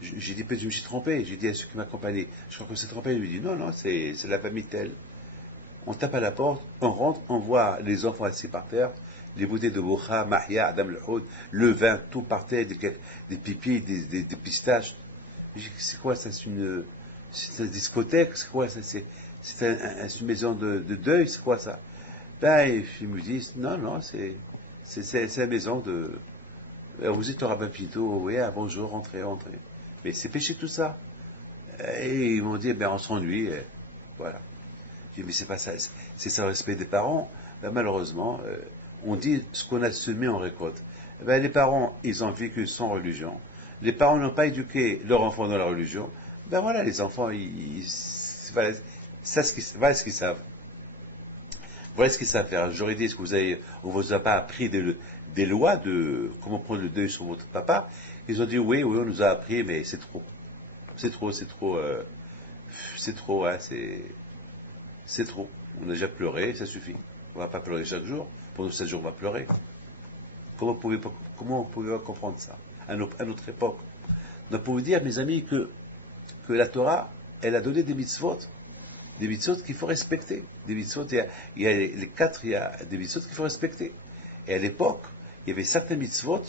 J'ai dit, peut-être je me suis trompé. J'ai dit à ceux qui m'accompagnaient, je crois que c'est trompé. Il me dit, non, c'est la famille telle. On tape à la porte, on rentre, on voit les enfants assis par terre, les bouteilles de Boucha, Mahia, Adam le-Houd, le vin, tout par terre, des pipis, des pistaches. C'est quoi ça? C'est une discothèque? C'est quoi ça? C'est une maison de deuil? C'est quoi ça? Ils me disent, non, c'est la maison de... Vous êtes au rabbin Pinto, oui, bonjour, rentrez. Mais c'est péché tout ça. Et ils m'ont dit, on s'ennuie, voilà. J'ai dit, mais c'est pas ça, c'est ça le respect des parents. Malheureusement, on dit, ce qu'on a semé, on récolte. Les parents, ils ont vécu sans religion. Les parents n'ont pas éduqué leur enfant dans la religion. Voilà, les enfants, voilà ce qu'ils savent. Voilà ce qu'ils savent faire. J'aurais dit, est-ce que on vous a pas appris des lois de comment prendre le deuil sur votre papa? Ils ont dit, oui, on nous a appris, mais c'est trop. C'est trop, c'est trop. On a déjà pleuré, ça suffit. On va pas pleurer chaque jour. Pendant 7 jours, on va pleurer. Comment pouvez-vous comprendre ça à notre époque? Donc, pour vous dire, mes amis, que la Torah, elle a donné des mitzvot qu'il faut respecter. Des mitzvot, il y a les 4, il y a des mitzvot qu'il faut respecter. Et à l'époque, il y avait certains mitzvot,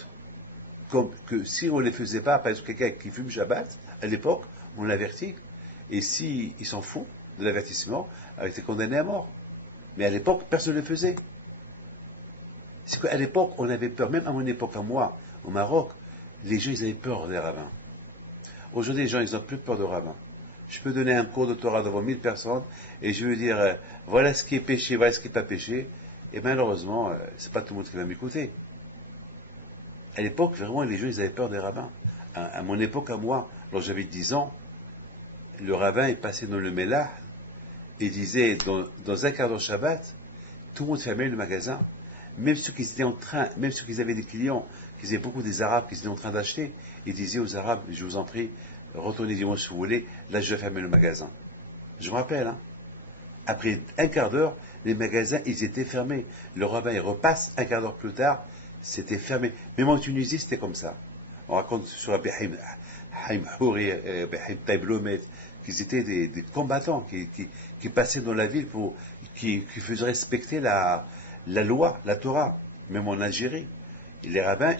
comme que si on ne les faisait pas, par exemple, quelqu'un qui fume Shabbat, à l'époque, on l'avertit. Et si il s'en fout de l'avertissement, il était condamné à mort. Mais à l'époque, personne ne le faisait. C'est qu'à l'époque, on avait peur, même à mon époque, à moi, au Maroc, les gens, ils avaient peur des rabbins. Aujourd'hui, les gens, ils n'ont plus peur de rabbins. Je peux donner un cours de Torah devant 1000 personnes, et je veux dire, voilà ce qui est péché, voilà ce qui n'est pas péché, et malheureusement, c'est pas tout le monde qui va m'écouter. À l'époque, vraiment, les gens, ils avaient peur des rabbins. À mon époque, à moi, lorsque j'avais 10 ans, le rabbin est passé dans le Mélah, il disait, dans un quart d'heure Shabbat, tout le monde fermait le magasin. Même ceux qui étaient en train, même ceux qui avaient des clients, qui avaient beaucoup des Arabes qui étaient en train d'acheter, il disait aux Arabes, je vous en prie, retournez dimanche si vous voulez, là je vais fermer le magasin. Je me rappelle, hein. Après un quart d'heure, les magasins, ils étaient fermés. Le rabbin, il repasse un quart d'heure plus tard, c'était fermé. Même en Tunisie, c'était comme ça. On raconte sur Rabbi Haïm Houri, Haïm Taïblomet, qu'ils étaient des combattants qui passaient dans la ville qui faisaient respecter la loi, la Torah, même en Algérie. Et les rabbins,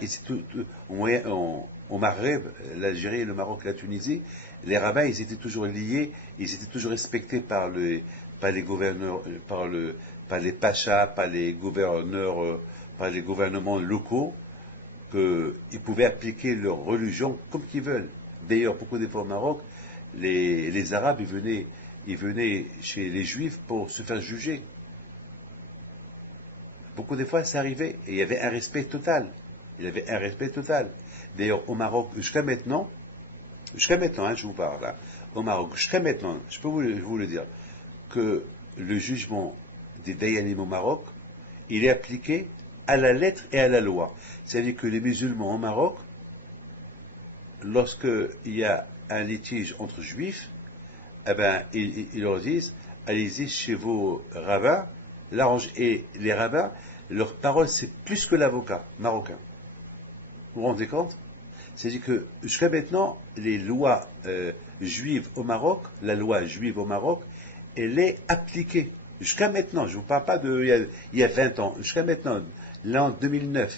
au Maghreb, l'Algérie, le Maroc, la Tunisie, les rabbins, ils étaient toujours liés, ils étaient toujours respectés par les gouverneurs, par les pachas, par les gouverneurs, par les gouvernements locaux, qu'ils pouvaient appliquer leur religion comme qu'ils veulent. D'ailleurs, beaucoup de fois au Maroc, les Arabes, ils venaient chez les Juifs pour se faire juger. Beaucoup de fois, ça arrivait, et il y avait un respect total. Il y avait un respect total. D'ailleurs, au Maroc, jusqu'à maintenant, hein, je vous parle là, au Maroc, jusqu'à maintenant, je peux vous le dire, que le jugement des Dayanim au Maroc, il est appliqué à la lettre et à la loi. C'est-à-dire que les musulmans au Maroc, lorsqu'il y a un litige entre juifs, eh ben, ils leur disent, allez-y chez vos rabbins, et les rabbins, leur parole, c'est plus que l'avocat marocain. Vous vous rendez compte? C'est-à-dire que jusqu'à maintenant, les lois juives au Maroc, la loi juive au Maroc, elle est appliquée. Jusqu'à maintenant, je ne vous parle pas il y a 20 ans, jusqu'à maintenant, l'an 2009.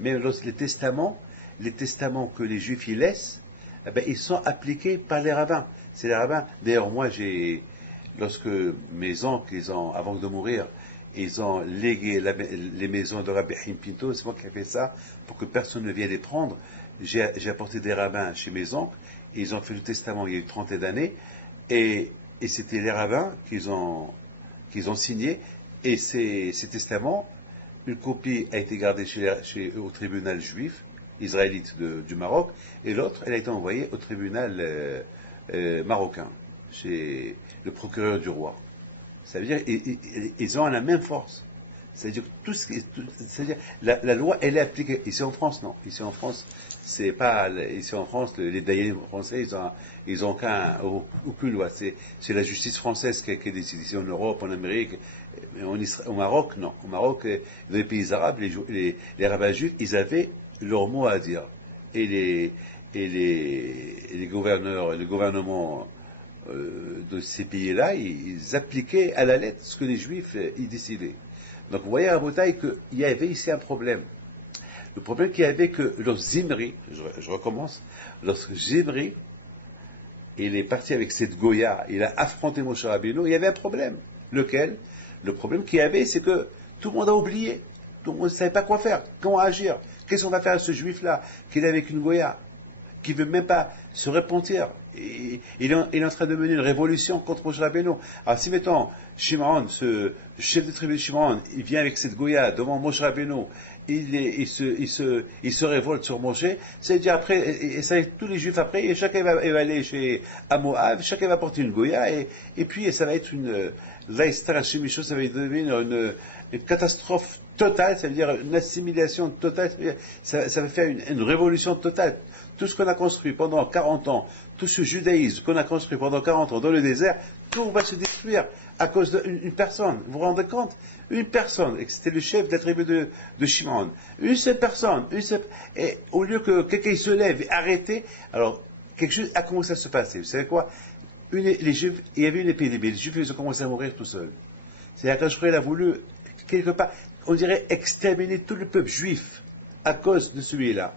Mais les testaments que les juifs y laissent, eh ben, ils sont appliqués par les rabbins. C'est les rabbins. D'ailleurs, moi, lorsque mes oncles, avant de mourir, ils ont légué les maisons de Rabbi Haïm Pinto, c'est moi qui ai fait ça, pour que personne ne vienne les prendre. J'ai apporté des rabbins chez mes oncles, et ils ont fait le testament il y a eu 30 d'années, et c'était les rabbins qu'ils ont signé, et ces testaments, une copie a été gardée au tribunal juif, israélite du Maroc, et l'autre, elle a été envoyée au tribunal marocain, chez le procureur du roi. Ça veut dire ils ont la même force. C'est-à-dire c'est-à-dire la loi, elle est appliquée. Ici en France, non. Ici en France, c'est pas. Ici en France, les dayanim français, ils ont aucune loi. C'est la justice française qui décide. Ici en Europe, en Amérique, au Maroc, non. Au Maroc, dans les pays arabes, les rabbins juifs, ils avaient leur mot à dire. Et les gouverneurs, le gouvernement de ces pays-là, ils appliquaient à la lettre ce que les juifs y décidaient. Donc vous voyez à Botaï qu'il y avait ici un problème. Le problème qu'il y avait que lorsque Zimri, je recommence, lorsque Zimri, il est parti avec cette Goya, il a affronté Moshe Rabbeinu, il y avait un problème. Lequel? Le problème qu'il y avait, c'est que tout le monde a oublié. Tout le monde ne savait pas quoi faire, comment agir. Qu'est-ce qu'on va faire à ce juif-là, qui est avec une Goya, qui ne veut même pas se repentir? Il est en train de mener une révolution contre Moshe Rabbeinu. Alors si mettons Shimon, ce chef de tribu de Shimon, il vient avec cette Goya devant Moshe Rabbeinu, il se révolte sur Moshe, c'est-à-dire après, et ça, tous les juifs après, et chacun va aller chez Moab, chacun va porter une Goya, et puis ça va être ça va devenir une catastrophe totale, ça veut dire une assimilation totale, ça va faire une révolution totale. Tout ce qu'on a construit pendant 40 ans, tout ce judaïsme qu'on a construit pendant 40 ans dans le désert, tout va se détruire à cause d'une personne. Vous vous rendez compte? Une personne, et c'était le chef de la tribu de Shimon. Une seule personne, et au lieu que quelqu'un se lève et arrête, alors quelque chose a commencé à se passer. Vous savez quoi? Les Juifs, il y avait une épidémie, les Juifs ils ont commencé à mourir tout seuls. C'est-à-dire qu'Hashemel a voulu, quelque part, on dirait exterminer tout le peuple juif à cause de celui-là.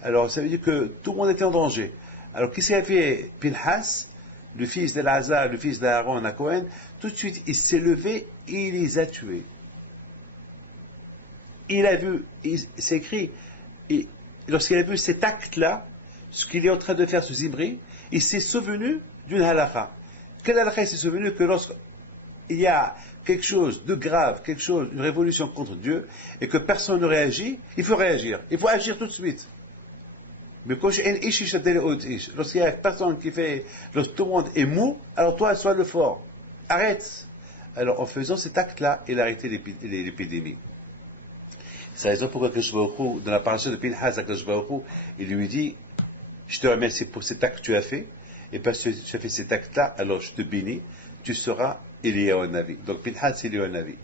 Alors ça veut dire que tout le monde était en danger. Alors qu'est-ce qu'a fait Pinhas, le fils d'Elazar, le fils d'Aaron à Cohen? Tout de suite il s'est levé et il les a tués. Il a vu, c'est écrit, lorsqu'il a vu cet acte-là, ce qu'il est en train de faire ce Zimri, il s'est souvenu d'une halakha. Quelle halakha il s'est souvenu? Que lorsqu'il y a quelque chose de grave, une révolution contre Dieu, et que personne ne réagit, il faut réagir. Il faut agir tout de suite. Mais lorsqu'il y a personne qui fait, lorsque tout le monde est mou, alors toi, sois le fort. arrête. Alors, en faisant cet acte-là, il a arrêté l'épidémie. C'est la raison pourquoi Akadosh Baruch Hu, dans la paracha de Pinchas, Akadosh Baruch Hu, il lui dit, je te remercie pour cet acte que tu as fait, et parce que tu as fait cet acte-là, alors je te bénis, tu seras Eliyahu Navi. Donc Pinchas, c'est Eliyahu Navi.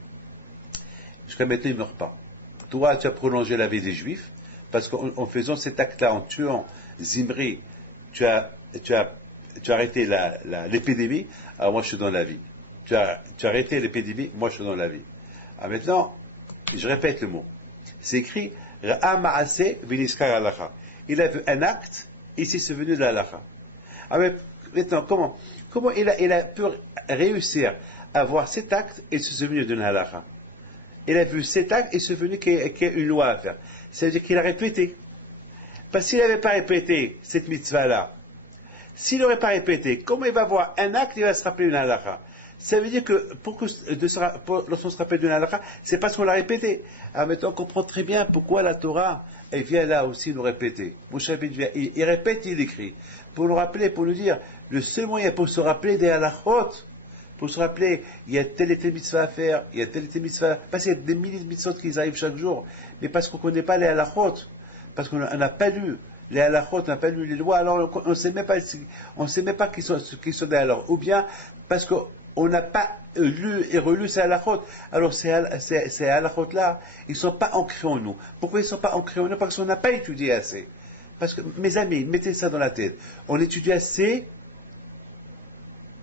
Jusqu'à maintenant, il ne meurt pas. Toi, tu as prolongé la vie des Juifs, parce qu'en faisant cet acte-là, en tuant Zimri, tu as arrêté l'épidémie, alors moi je te donne la vie. Tu as arrêté l'épidémie, moi je te donne la vie. Alors maintenant, je répète le mot. C'est écrit Ra'a Ma'aseh v'niskar halacha. Il a vu un acte, ici c'est venu de l'halacha. Alors maintenant, comment il a pu réussir à voir cet acte et c'est venu de l'halacha? Il a vu cet acte et c'est venu qu'il y a une loi à faire. Ça veut dire qu'il a répété. Parce qu'il n'avait pas répété cette mitzvah-là, s'il n'aurait pas répété, comment il va voir un acte, il va se rappeler d'une halakha? Ça veut dire que lorsqu'on se rappelle d'une halakha, c'est parce qu'on l'a répété. Alors maintenant, on comprend très bien pourquoi la Torah, elle vient là aussi nous répéter. Moshe Rabbeinu, il répète, il écrit. Pour nous rappeler, pour nous dire, le seul moyen pour se rappeler des halakhot, pour se rappeler, il y a telle et telle mitzvah à faire, il y a telle et telle mitzvah, parce qu'il y a des milliers de mitzvot qui arrivent chaque jour, mais parce qu'on ne connaît pas les halakhot, parce qu'on n'a pas lu les halakhot, on n'a pas lu les lois, alors on ne sait même pas qui sont des halakhot, ou bien parce qu'on n'a pas lu et relu ces halakhot. Alors ces halakhot-là, ils ne sont pas ancrés en nous. Pourquoi ils ne sont pas ancrés en nous? Parce qu'on n'a pas étudié assez. Parce que, mes amis, mettez ça dans la tête. On étudie assez,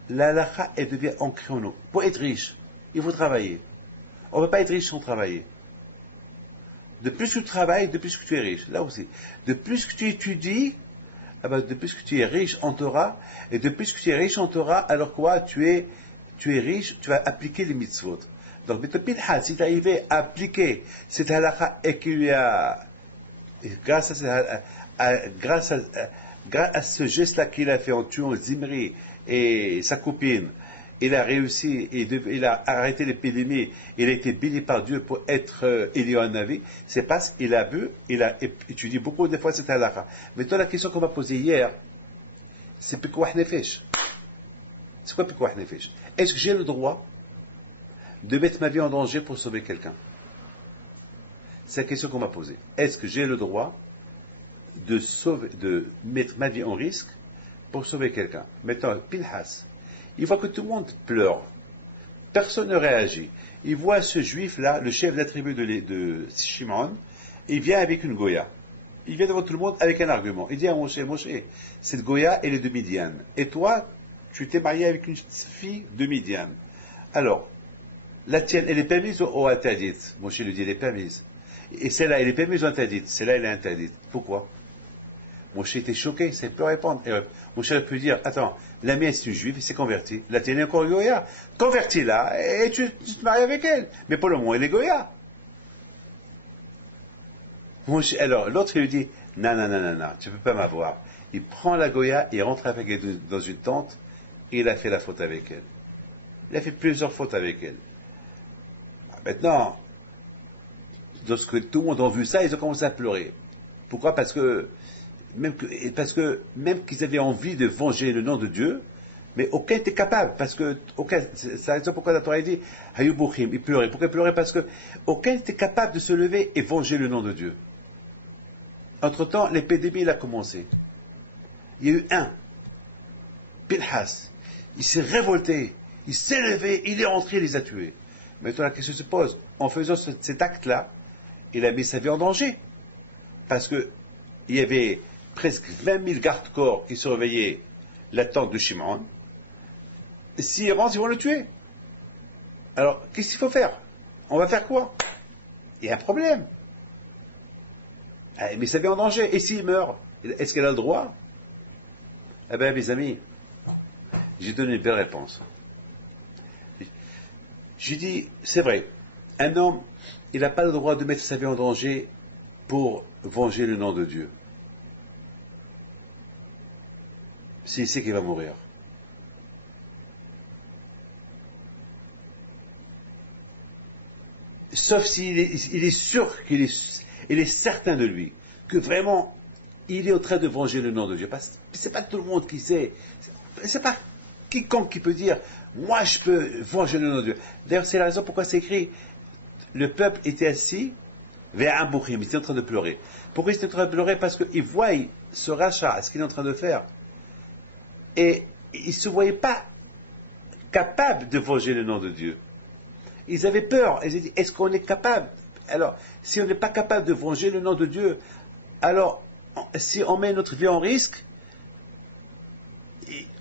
la halakha, elle devient ancrée en nous. Pour être riche, il faut travailler. On ne peut pas être riche sans travailler. De plus que tu travailles, de plus que tu es riche. Là aussi. De plus que tu étudies, de plus que tu es riche en Torah, et de plus que tu es riche en Torah, alors quoi? Tu es riche, tu vas appliquer les mitzvot. Donc, Pinchas, si tu arrivais à appliquer cette halakha et qu'il y a, grâce à ce geste-là qu'il a fait en tuant Zimri et sa copine, il a réussi, il a arrêté l'épidémie, il a été béni par Dieu pour être Eliyahu Navi, c'est parce qu'il a vu, il a étudié beaucoup de fois cette halakha. Maintenant, la question qu'on m'a posée hier, c'est Pikuach Nefesh. C'est quoi Pikuach Nefesh? Est-ce que j'ai le droit de mettre ma vie en danger pour sauver quelqu'un? C'est la question qu'on m'a posée. Est-ce que j'ai le droit de mettre ma vie en risque pour sauver quelqu'un? Maintenant, Pinchas, il voit que tout le monde pleure. Personne ne réagit. Il voit ce juif-là, le chef de la tribu de Shimon, il vient avec une Goya. Il vient devant tout le monde avec un argument. Il dit à Moshe, cette Goya, elle est de Midian. Et toi, tu t'es marié avec une fille de Midian. Alors, la tienne, elle est permise ou interdite? Moshe lui dit, elle est permise. Et celle-là, elle est permise ou interdite? Celle-là, elle est interdite. Pourquoi? Moshe était choqué, il ne savait plus répondre. Moshe a pu dire, attends, la mienne c'est une juive, il s'est converti. La tienne est encore Goya. Convertis-la, et tu te maries avec elle. Mais pour le moment, elle est Goya. Alors, l'autre, il lui dit, non, tu ne peux pas m'avoir. Il prend la Goya, il rentre avec elle dans une tente, et il a fait la faute avec elle. Il a fait plusieurs fautes avec elle. Maintenant, lorsque tout le monde a vu ça, ils ont commencé à pleurer. Pourquoi? Parce que même qu'ils avaient envie de venger le nom de Dieu, mais aucun n'était capable, parce que c'est la raison pourquoi la Torah dit Hayubuchim, ils pleuraient. Pourquoi ils pleuraient? Parce que aucun n'était capable de se lever et venger le nom de Dieu. Entre-temps, l'épidémie a commencé. Il y a eu Pinchas, il s'est révolté, il s'est levé, il est rentré, il les a tués. Maintenant la question se pose, en faisant cet acte-là, il a mis sa vie en danger, parce que il y avait presque 20 000 gardes-corps qui surveillaient la tente de Shimon. S'ils rentrent, ils vont le tuer. Alors, qu'est-ce qu'il faut faire? On va faire quoi? Il y a un problème. Mais ça vient en danger. Et s'il meurt, est-ce qu'elle a le droit? Eh bien, mes amis, j'ai donné une belle réponse. J'ai dit, c'est vrai, un homme, il n'a pas le droit de mettre sa vie en danger pour venger le nom de Dieu. S'il sait qu'il va mourir. Sauf s'il est sûr il est certain de lui, que vraiment, il est en train de venger le nom de Dieu. Parce que c'est pas tout le monde qui sait. C'est pas quiconque qui peut dire, moi je peux venger le nom de Dieu. D'ailleurs, c'est la raison pourquoi c'est écrit, le peuple était assis, vers un boukhim, il était en train de pleurer. Pourquoi il était en train de pleurer? Parce qu'il voit ce rachat, ce qu'il est en train de faire. Et il ne se voyait pas capable de venger le nom de Dieu. Ils avaient peur. Ils ont dit, est-ce qu'on est capable? Alors, si on n'est pas capable de venger le nom de Dieu, alors, si on met notre vie en risque,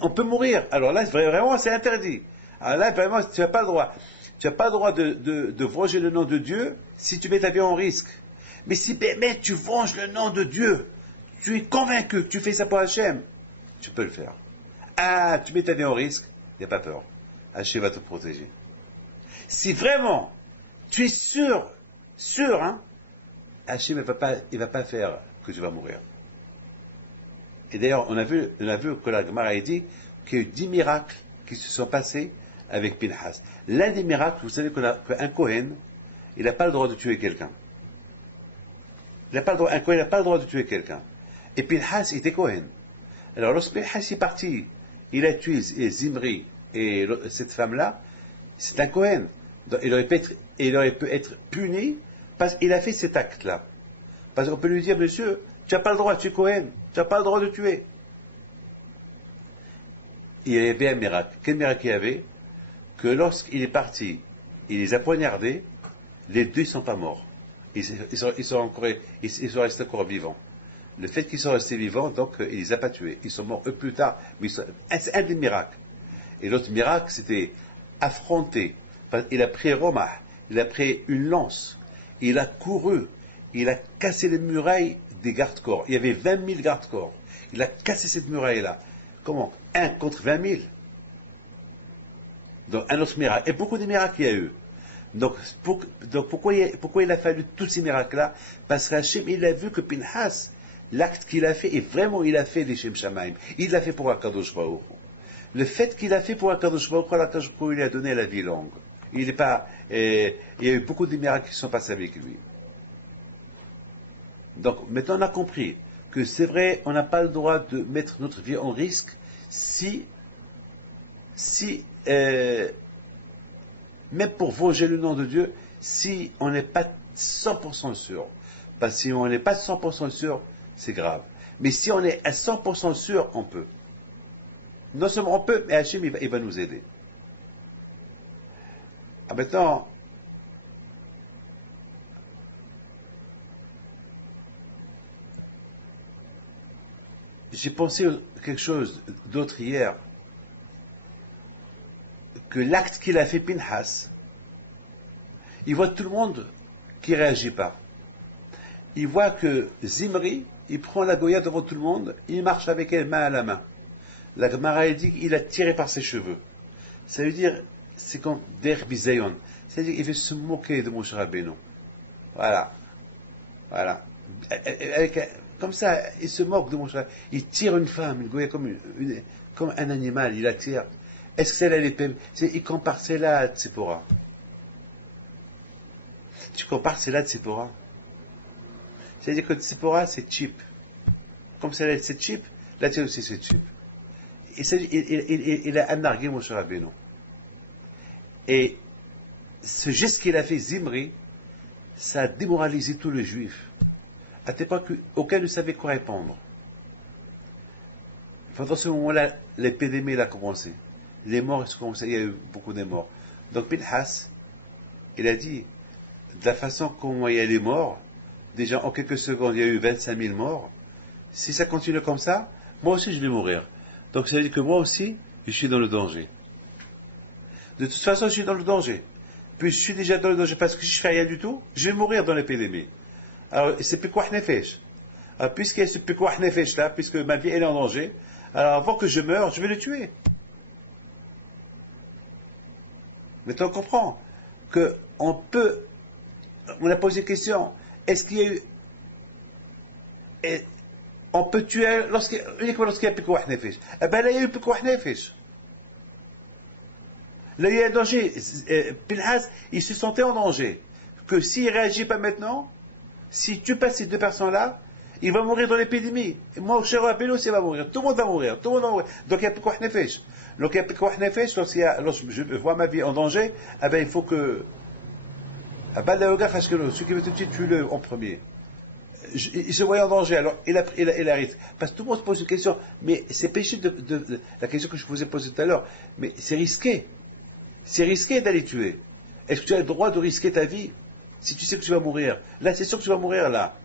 on peut mourir. Alors là, vraiment, c'est interdit. Alors là, vraiment, tu n'as pas le droit. Tu n'as pas le droit de venger le nom de Dieu si tu mets ta vie en risque. Mais si mais tu venges le nom de Dieu, tu es convaincu que tu fais ça pour Hachem, tu peux le faire. Ah, tu mets ta vie en risque, il n'y a pas peur. Hachem va te protéger. Si vraiment tu es sûr, hein, Hachem ne va pas faire que tu vas mourir. Et d'ailleurs, on a vu que la Gemara a dit qu'il y a eu 10 miracles qui se sont passés avec Pinhas. L'un des miracles, vous savez qu'un Kohen, il n'a pas le droit de tuer quelqu'un. Un Kohen n'a pas le droit de tuer quelqu'un. Et Pinhas était Kohen. Alors lorsque Pinhas est parti, il a tué Zimri et cette femme-là, c'est un Kohen. Donc, il aurait pu être puni parce qu'il a fait cet acte-là. Parce qu'on peut lui dire, monsieur, tu n'as pas le droit, tu es Kohen, tu n'as pas le droit de tuer. Il y avait un miracle. Quel miracle il y avait? Que lorsqu'il est parti, il les a poignardés, les deux ne sont pas morts. Ils sont restés encore vivants. Le fait qu'ils sont restés vivants, donc, il les a pas tués. Ils sont morts eux plus tard, mais c'est un des miracles. Et l'autre miracle, c'était affronter. Il a pris Romah, il a pris une lance, il a couru, il a cassé les murailles des gardes-corps. Il y avait 20 000 gardes-corps. Il a cassé cette muraille-là. Comment? 1 contre 20 000. Donc, un autre miracle. Et beaucoup de miracles il y a eu. Donc pourquoi il a fallu tous ces miracles-là? Parce qu'Hachem, il a vu que Pinhas, l'acte qu'il a fait, et vraiment il a fait les Shem Shamaim. Il l'a fait pour Akadosh Baruch Hu. Le fait qu'il a fait pour Akadosh Baruch Hu, Akadosh Baruch Hu, il lui a donné la vie longue. Il y a eu beaucoup de miracles qui sont passés avec lui. Donc maintenant on a compris que c'est vrai, on n'a pas le droit de mettre notre vie en risque si même pour venger le nom de Dieu, si on n'est pas 100% sûr. Parce que si on n'est pas 100% sûr, c'est grave. Mais si on est à 100% sûr, on peut. Non seulement on peut, mais Hachem, il va nous aider. Ah, maintenant, j'ai pensé à quelque chose d'autre hier, que l'acte qu'il a fait Pinhas, il voit tout le monde qui ne réagit pas. Il voit que Zimri, il prend la Goya devant tout le monde, il marche avec elle main à la main. La Gemara dit qu'il a tiré par ses cheveux. Ça veut dire, c'est comme Der Bizayon. C'est-à-dire qu'il veut se moquer de Moshe Rabbeinu. Voilà. Comme ça, il se moque de Moshe Rabbeinu. Il tire une femme, une Goya comme un animal, il la tire. Est-ce que celle-là, elle est payée? Il compare celle-là à Tzipora. Tu compares celle-là à Tzipora. C'est-à-dire que Tzipora, c'est cheap. Comme celle-là, c'est cheap, là, aussi, c'est cheap. Il a nargué Moshe Rabbeinu. Et ce geste qu'il a fait, Zimri, ça a démoralisé tous les juifs. À tel point aucun ne savait quoi répondre. Pendant ce moment-là, l'épidémie a commencé. Les morts ont commencé, il y a eu beaucoup de morts. Donc Pinhas, il a dit, de la façon comment il y a les morts, déjà en quelques secondes, il y a eu 25 000 morts. Si ça continue comme ça, moi aussi je vais mourir. Donc ça veut dire que moi aussi, je suis dans le danger. De toute façon, je suis dans le danger. Puis je suis déjà dans le danger parce que si je ne fais rien du tout, je vais mourir dans l'épidémie. Alors c'est Pekuach Nefesh. Alors puisqu'il y a ce Pekuach Nefesh là, puisque ma vie elle est en danger, alors avant que je meure, je vais le tuer. Maintenant on comprend qu'on a posé une question, est-ce qu'il y a eu, on peut tuer uniquement lorsqu'il y a Pekuach Nefesh? Eh bien là il y a eu Pekuach Nefesh. Là il y a un danger. Pinhas, il se sentait en danger. Que s'il ne réagit pas maintenant, si tu passes ces deux personnes-là, Il va mourir dans l'épidémie. Moi, cher Apélo, il va mourir. Tout le monde va mourir. Tout le monde va mourir. Donc, il y a Pekouah Nefesh. Donc, il y a Pekouah Nefesh, lorsque je vois ma vie en danger, eh ben, il faut que, celui qui veut te tuer, tue-le en premier. Il se voit en danger, alors il arrête. Parce que tout le monde se pose une question, mais c'est péché la question que je vous ai posée tout à l'heure, mais c'est risqué. C'est risqué d'aller tuer. Est-ce que tu as le droit de risquer ta vie si tu sais que tu vas mourir? Là, c'est sûr que tu vas mourir, là.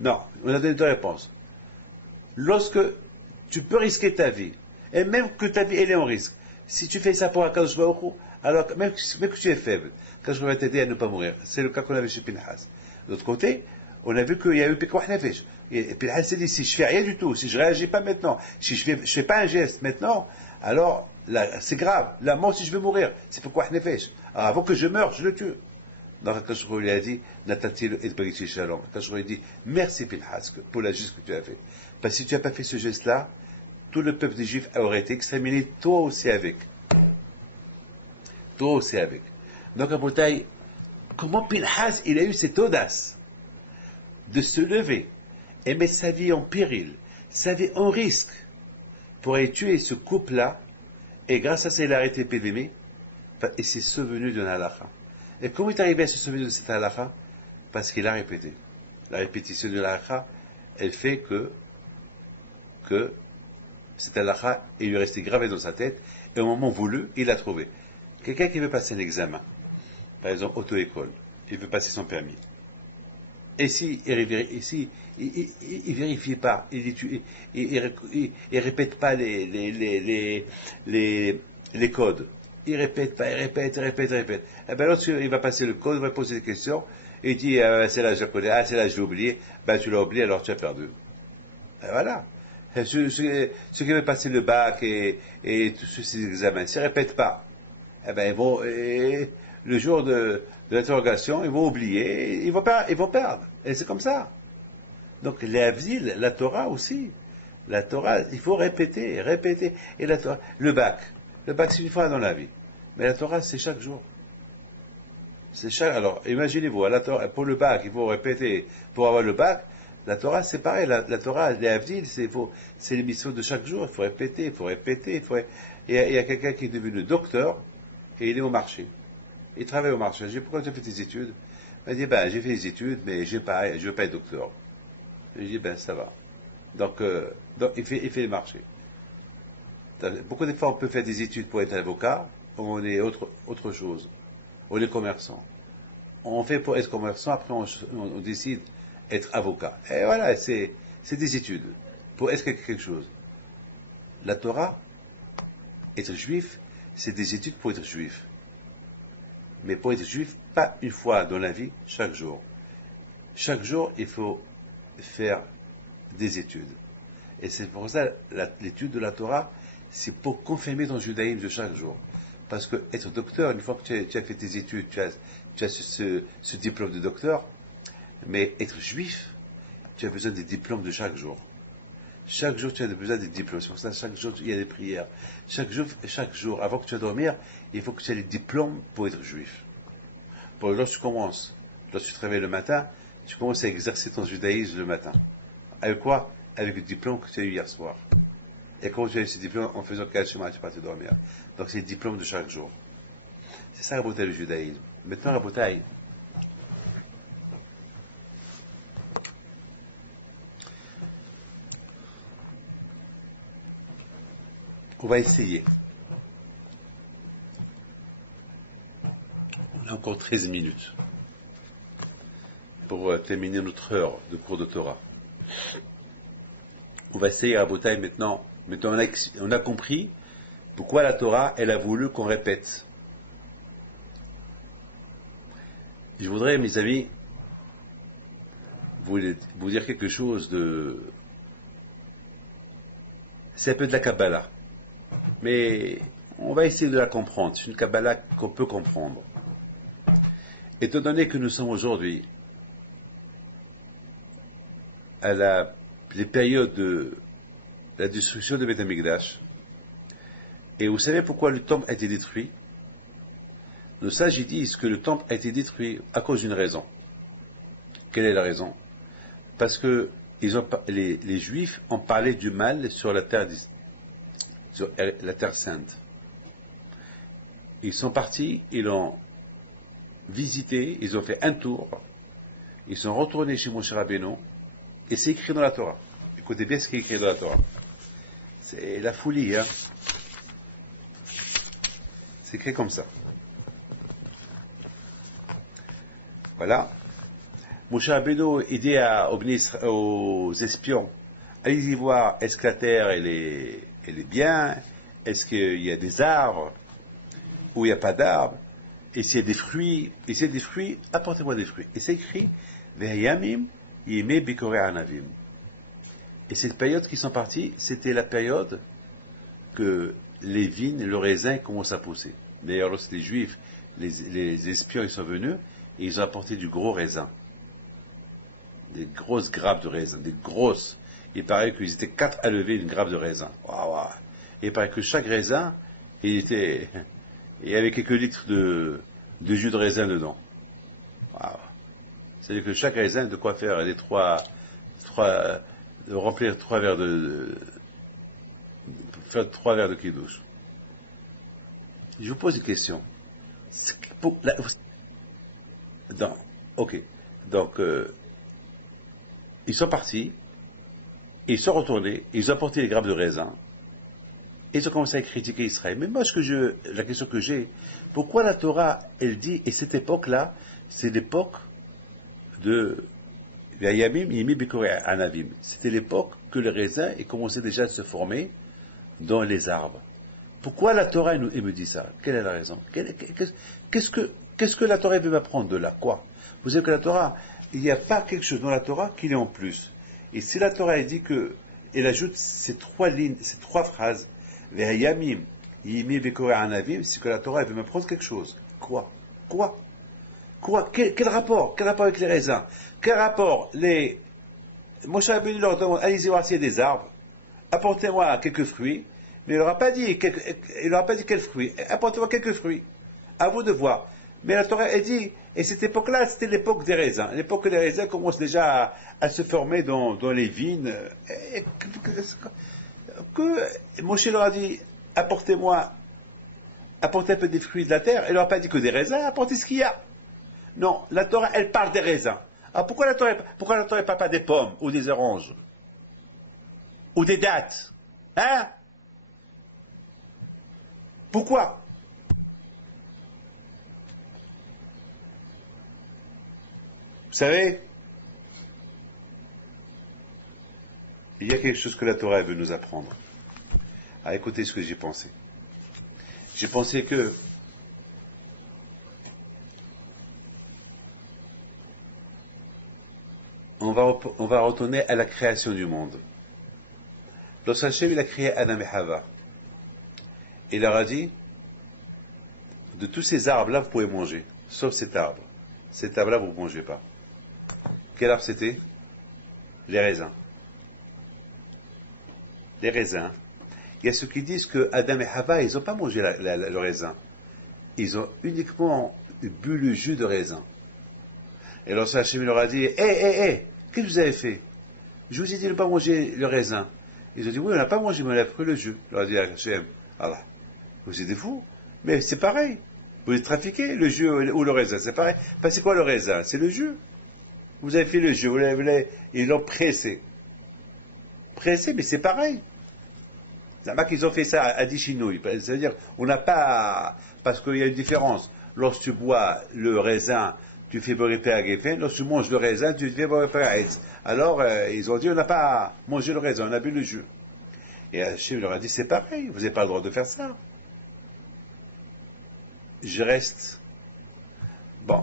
Non, on a donné deux réponses. Lorsque tu peux risquer ta vie, et même que ta vie elle est en risque, si tu fais ça pour Akadosh Baruch Hu, alors même que tu es faible, Akadosh va t'aider à ne pas mourir. C'est le cas qu'on avait chez Pinhas. De l'autre côté, on a vu qu'il y a eu Pekouah Nefesh. Et Pinhas s'est dit, si je fais rien du tout, si je réagis pas maintenant, si je fais pas un geste maintenant, alors là, c'est grave. Là, moi aussi je vais mourir. C'est Pekouah Nefesh. Alors avant que je meure, je le tue. Donc Akadosh lui a dit, Natati et Barichi Shalom. Akadosh lui a dit, merci Pinhas pour la geste que tu as fait. Parce que si tu n'as pas fait ce geste-là, tout le peuple des Juifs aurait été exterminé, toi aussi avec. Toi aussi avec. Donc à Boutaï, comment Pinhas il a eu cette audace de se lever et mettre sa vie en péril, sa vie en risque, pour aller tuer ce couple-là, et grâce à ça il a arrêté l'épidémie, et s'est souvenu de halakha. Et comment il est arrivé à se souvenir de cette halakha? Parce qu'il a répété. La répétition de l'halakha, elle fait que cette halakha, il lui est resté gravé dans sa tête, et au moment voulu, il l'a trouvé. Quelqu'un qui veut passer un examen, par exemple auto-école, il veut passer son permis. Et si il vérifie pas, il répète pas les codes, il répète pas, il répète. Et ben lorsqu'il va passer le code, il va poser des questions, et il dit c'est là je connais, c'est là je l'ai oublié, ben tu l'as oublié alors tu as perdu. Et voilà. Ceux qui veulent passer le bac et tous ces examens, s'ils ne répètent pas, eh ben ils vont le jour de l'interrogation, ils vont oublier, ils vont perdre. Et c'est comme ça. Donc l'Avdil, la Torah aussi. La Torah, il faut répéter. Et la Torah, le bac c'est une fois dans la vie. Mais la Torah, c'est chaque jour. Alors, imaginez-vous, pour le bac, il faut répéter pour avoir le bac. La Torah, c'est pareil. La Torah, les Avdil, c'est les missions de chaque jour. Il faut répéter. Il y a quelqu'un qui est devenu docteur et il est au marché. Il travaille au marché. Je dis, pourquoi tu as fait tes études? Il dit, j'ai fait des études, mais je ne veux pas être docteur. Je dis, ça va. Donc il fait les marchés. Beaucoup de fois, on peut faire des études pour être avocat, on est autre chose. On est commerçant. On fait pour être commerçant, après on décide être avocat. Et voilà, c'est des études pour être quelque chose. La Torah, être juif, c'est des études pour être juif. Mais pour être juif, pas une fois dans la vie, chaque jour. Chaque jour, il faut faire des études. Et c'est pour ça, l'étude de la Torah, c'est pour confirmer ton judaïsme de chaque jour. Parce que être docteur, une fois que tu as fait tes études, tu as ce diplôme de docteur, mais être juif, tu as besoin des diplômes de chaque jour. Chaque jour, tu as besoin des diplômes. C'est pour ça, chaque jour, il y a des prières. Chaque jour, avant que tu vas dormir, il faut que tu aies les diplômes pour être juif. Lorsque tu te réveilles le matin, tu commences à exercer ton judaïsme le matin. Avec quoi? Avec le diplôme que tu as eu hier soir. Et quand tu as eu ce diplôme, en faisant Kal Shema, tu vas te dormir. Donc c'est le diplôme de chaque jour. C'est ça, Rabotai, le judaïsme. Maintenant, Rabotai, on va essayer. On a encore 13 minutes pour terminer notre heure de cours de Torah. On va essayer à Botaï maintenant. Maintenant, on a compris pourquoi la Torah, elle a voulu qu'on répète. Je voudrais, mes amis, vous dire quelque chose c'est un peu de la Kabbalah. Mais on va essayer de la comprendre. C'est une Kabbalah qu'on peut comprendre. Étant donné que nous sommes aujourd'hui à les périodes de la destruction de Beth Amikdash, et vous savez pourquoi le temple a été détruit? Nos sages disent que le temple a été détruit à cause d'une raison. Quelle est la raison? Parce que les Juifs ont parlé du mal sur la terre sainte. Ils sont partis, ils l'ont visité, ils ont fait un tour, ils sont retournés chez Moshe Rabbeinu, et c'est écrit dans la Torah. Écoutez bien ce qui est écrit dans la Torah. C'est la folie, hein. C'est écrit comme ça. Voilà. Moshe Rabbeinu dit aux espions, allez-y voir, est-ce que la terre elle est bien, est-ce qu'il y a des arbres, ou il n'y a pas d'arbres, et s'il y a des fruits, apportez-moi des fruits. Et c'est écrit, Vehayamim yimei bikorei anavim. Et cette période qui sont partis, c'était la période que les vignes, le raisin commencent à pousser. D'ailleurs, lorsque les Juifs, les espions, ils sont venus, et ils ont apporté du gros raisin. Des grosses grappes de raisin, des grosses. Il paraît qu'ils étaient 4 à lever une grappe de raisin. Waouh. Et il paraît que chaque raisin, il y avait quelques litres de jus de raisin dedans. Waouh. C'est-à-dire que chaque raisin, de quoi faire de remplir 3 verres faire 3 verres de kidouche. Je vous pose une question. Ok. Donc, ils sont partis, ils sont retournés, ils ont apporté les grappes de raisin, et ils ont commencé à critiquer Israël. Mais moi, la question que j'ai, pourquoi la Torah, elle dit, et cette époque-là, c'est l'époque de Yamim, Yimi, Bikorei, Anavim. C'était l'époque que le raisin commençait déjà à se former dans les arbres. Pourquoi la Torah, elle me dit ça? Quelle est la raison? Qu'est-ce que la Torah veut m'apprendre de là? Quoi? Vous savez que la Torah, il n'y a pas quelque chose dans la Torah qui est en plus. Et si la Torah elle dit elle ajoute ces 3 lignes, ces 3 phrases, Vehayamim, Yimi, Bikorei, Anavim, c'est que la Torah elle veut m'apprendre quelque chose. Quoi? Quel rapport? Quel rapport avec les raisins? Quel rapport? Moshe Rabbeinu leur demande, allez-y voir s'il y a des arbres, apportez-moi quelques fruits, mais il leur a pas dit quels fruits, apportez-moi quelques fruits, à vous de voir. Mais la Torah, elle dit, et cette époque-là, c'était l'époque des raisins. L'époque où les raisins commencent déjà à se former dans les vignes. Que Moshe leur a dit, apportez un peu des fruits de la terre. Elle leur a pas dit que des raisins, apportez ce qu'il y a. Non, la Torah, elle parle des raisins. Alors pourquoi la Torah ne parle pas des pommes, ou des oranges, ou des dattes? Hein? Pourquoi? Vous savez, il y a quelque chose que la Torah veut nous apprendre. Ah, écoutez ce que j'ai pensé. J'ai pensé que on va retourner à la création du monde. Lorsque Hachem il a créé Adam et Hava, il leur a dit, de tous ces arbres-là, vous pouvez manger, sauf cet arbre. Cet arbre-là, vous ne mangez pas. Quel arbre c'était? Les raisins. Les raisins. Il y a ceux qui disent que Adam et Hava, ils n'ont pas mangé le raisin. Ils ont uniquement bu le jus de raisin. Et lorsque Hachem leur a dit, qu'est-ce que vous avez fait? Je vous ai dit de ne pas manger le raisin. Ils ont dit, oui, on n'a pas mangé, mais on a pris le jus. Il leur a dit Hachem, Allah, vous êtes des fous. Mais c'est pareil. Vous êtes trafiqué, le jus ou le raisin, c'est pareil. C'est quoi le raisin? C'est le jus. Vous avez fait le jus, ils l'ont pressé. Pressé, mais c'est pareil. C'est-à-dire qu'ils ont fait ça à 10 chinouilles. C'est-à-dire, on n'a pas, parce qu'il y a une différence. Lorsque tu bois le raisin, tu fais boripé à Geffen. Lorsque tu manges le raisin, tu fais boripé à Eitz. Alors, ils ont dit, on n'a pas mangé le raisin, on a bu le jus. Et Hachem leur a dit, c'est pareil, vous n'avez pas le droit de faire ça. Je reste. Bon.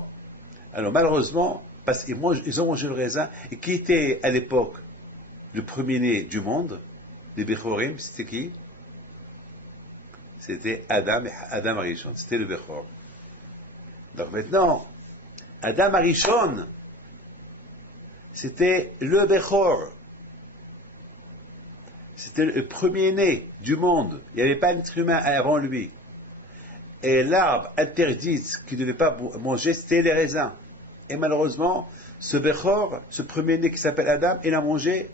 Alors, malheureusement, parce qu'ils ont mangé le raisin, et qui était à l'époque le premier-né du monde, les Bechorim, c'était qui? C'était Adam Arishon, c'était le Bechor. Donc maintenant, Adam Arishon, c'était le Bechor. C'était le premier-né du monde. Il n'y avait pas d'être humain avant lui. Et l'arbre interdit qu'il ne devait pas manger, c'était les raisins. Et malheureusement, Ce Bechor, ce premier-né qui s'appelle Adam, il a mangé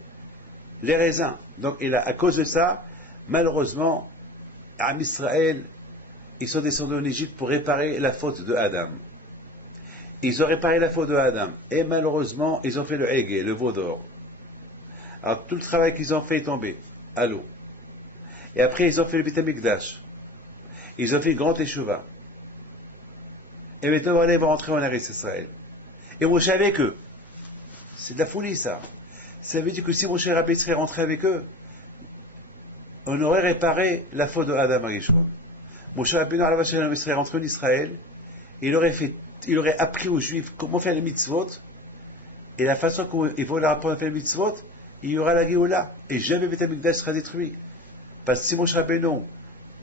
les raisins. Donc à cause de ça, malheureusement, Am Israël, ils sont descendus en Égypte pour réparer la faute de Adam. Ils ont réparé la faute de Adam. Et malheureusement, ils ont fait le Hégé, le veau d'or. Alors tout le travail qu'ils ont fait est tombé à l'eau. Et après, ils ont fait le Beit HaMikdash. Ils ont fait une grande échouva. Et maintenant, voilà, ils vont rentrer en Eretz Israël. Et Moshe avec eux. C'est de la folie, ça. Ça veut dire que si Moshe Rabbeinu serait rentré avec eux, on aurait réparé la faute de Adam Arishon. Moshe Rabbeinu serait rentré en Israël, et il aurait appris aux Juifs comment faire les mitzvot, et la façon comment ils vont leur apprendre à faire les mitzvot, il y aura la Géoula, et jamais Beit HaMikdash sera détruit. Parce que si Moshe Rabbeinu,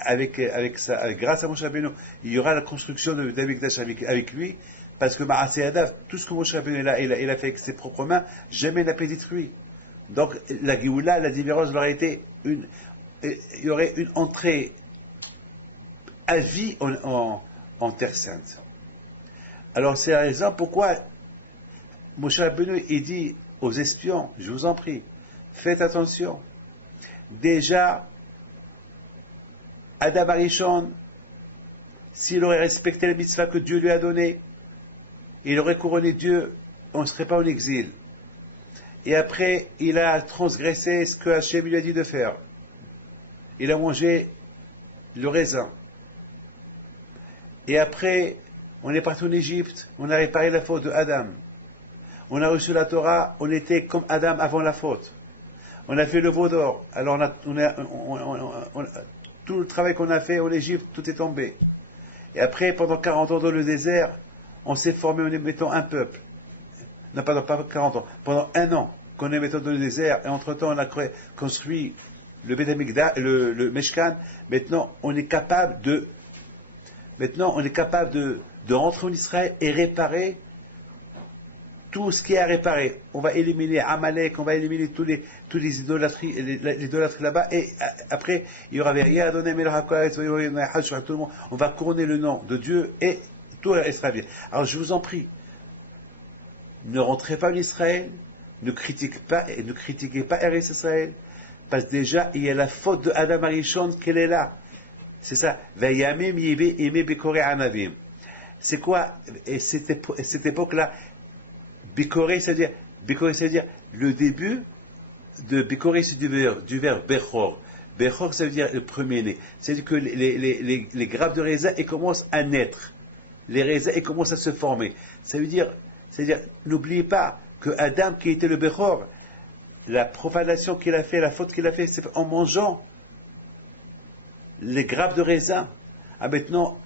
grâce à Moshe Rabbeinu, il y aura la construction de Beit HaMikdash avec lui, parce que Ma'aseh Adav, tout ce que Moshe Rabbeinu il a fait avec ses propres mains, jamais il n'a pas détruit. Donc la Géoula, la différence aurait été il y aurait une entrée à vie en Terre Sainte. Alors c'est la raison pourquoi Moshe Rabbeinu il dit aux espions, je vous en prie, faites attention. Déjà, Adam Arishon, s'il aurait respecté la mitzvah que Dieu lui a donnée, il aurait couronné Dieu, on ne serait pas en exil. Et après, il a transgressé ce que Hachem lui a dit de faire. Il a mangé le raisin. Et après, on est parti en Égypte, on a réparé la faute de Adam. On a reçu la Torah, on était comme Adam avant la faute. On a fait le veau d'or. Alors tout le travail qu'on a fait en Égypte, tout est tombé. Et après, pendant 40 ans dans le désert, on s'est formé en émettant un peuple. Non, pardon, pas 40 ans. Pendant 1 an qu'on est mettant dans le désert, et entre-temps, on a construit le Beit HaMikdash, le Meshkan. Maintenant, on est capable de rentrer en Israël et réparer tout ce qui est à réparer. On va éliminer Amalek, on va éliminer tous les idolâtries, les idolâtries là-bas, et après, il y aura rien à donner, mais tout le monde, on va couronner le nom de Dieu, et tout sera bien. Alors, je vous en prie, ne rentrez pas en Israël, ne critiquez pas Eretz Israël, parce que déjà, il y a la faute de Adam Arishon qu'elle est là. C'est ça. C'est quoi cette époque-là? Bikoré, c'est-à-dire le début de Bikoré, c'est du verbe Bechor. Bechor, ça veut dire le premier-né. C'est-à-dire que les grappes de raisin, elles commencent à naître. Les raisins, elles commencent à se former. C'est-à-dire, n'oubliez pas que Adam, qui était le Bechor, la profanation qu'il a fait, la faute qu'il a fait, c'est en mangeant les grappes de raisin. Ah, maintenant,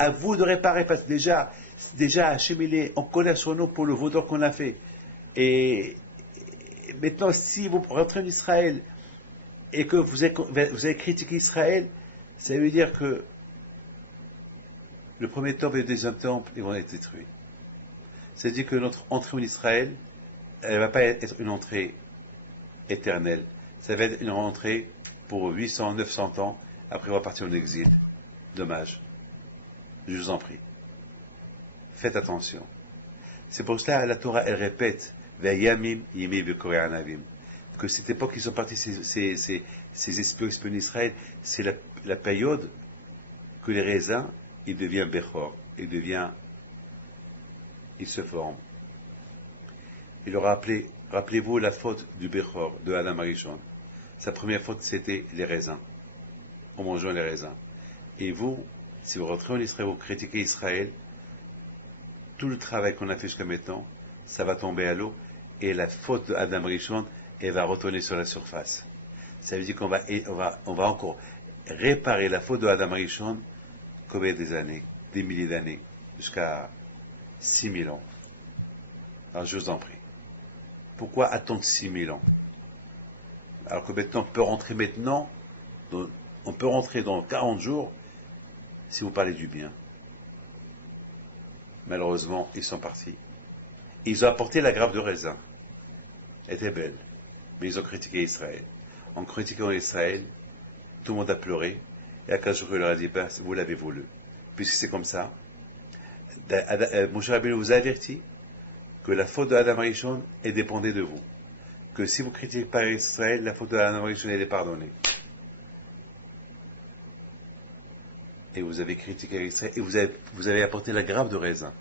à vous de réparer, parce que déjà Hachem, on connaît son nom pour le veau d'or qu'on a fait. Et maintenant, si vous rentrez en Israël et que vous avez critiqué Israël, ça veut dire que le premier temple et le deuxième temple, ils vont être détruits. C'est-à-dire que notre entrée en Israël, elle ne va pas être une entrée éternelle. Ça va être une entrée pour 800, 900 ans. Après, on va partir en exil. Dommage. Je vous en prie. Faites attention. C'est pour cela la Torah, elle répète que cette époque ils sont partis, ces espions d'Israël, c'est la période que les raisins, ils deviennent Bechor, ils se forment. Il leur a appelé, rappelez-vous la faute du Bechor, de Adam Arishon. Sa première faute, c'était les raisins, en mangeant les raisins. Et vous, si vous rentrez en Israël, vous critiquez Israël, tout le travail qu'on a fait jusqu'à maintenant, ça va tomber à l'eau, et la faute de Adam Rishon, elle va retourner sur la surface. Ça veut dire qu'on va encore réparer la faute de Adam Rishon, combien des années, des milliers d'années, jusqu'à 6000 ans. Alors je vous en prie. Pourquoi attendre 6000 ans? Alors que maintenant, on peut rentrer maintenant, on peut rentrer dans 40 jours, si vous parlez du bien. Malheureusement, ils sont partis. Ils ont apporté la grappe de raisin. Elle était belle. Mais ils ont critiqué Israël. En critiquant Israël, tout le monde a pleuré. Et Akash leur a dit, vous l'avez voulu. Puisque c'est comme ça, Moshe Rabbeinu vous a averti que la faute de Adam Rishon est dépendait de vous. Que si vous critiquez pas Israël, la faute de Adam Rishon elle est pardonnée. Et vous avez critiqué Israël, et vous avez apporté la grappe de raisin.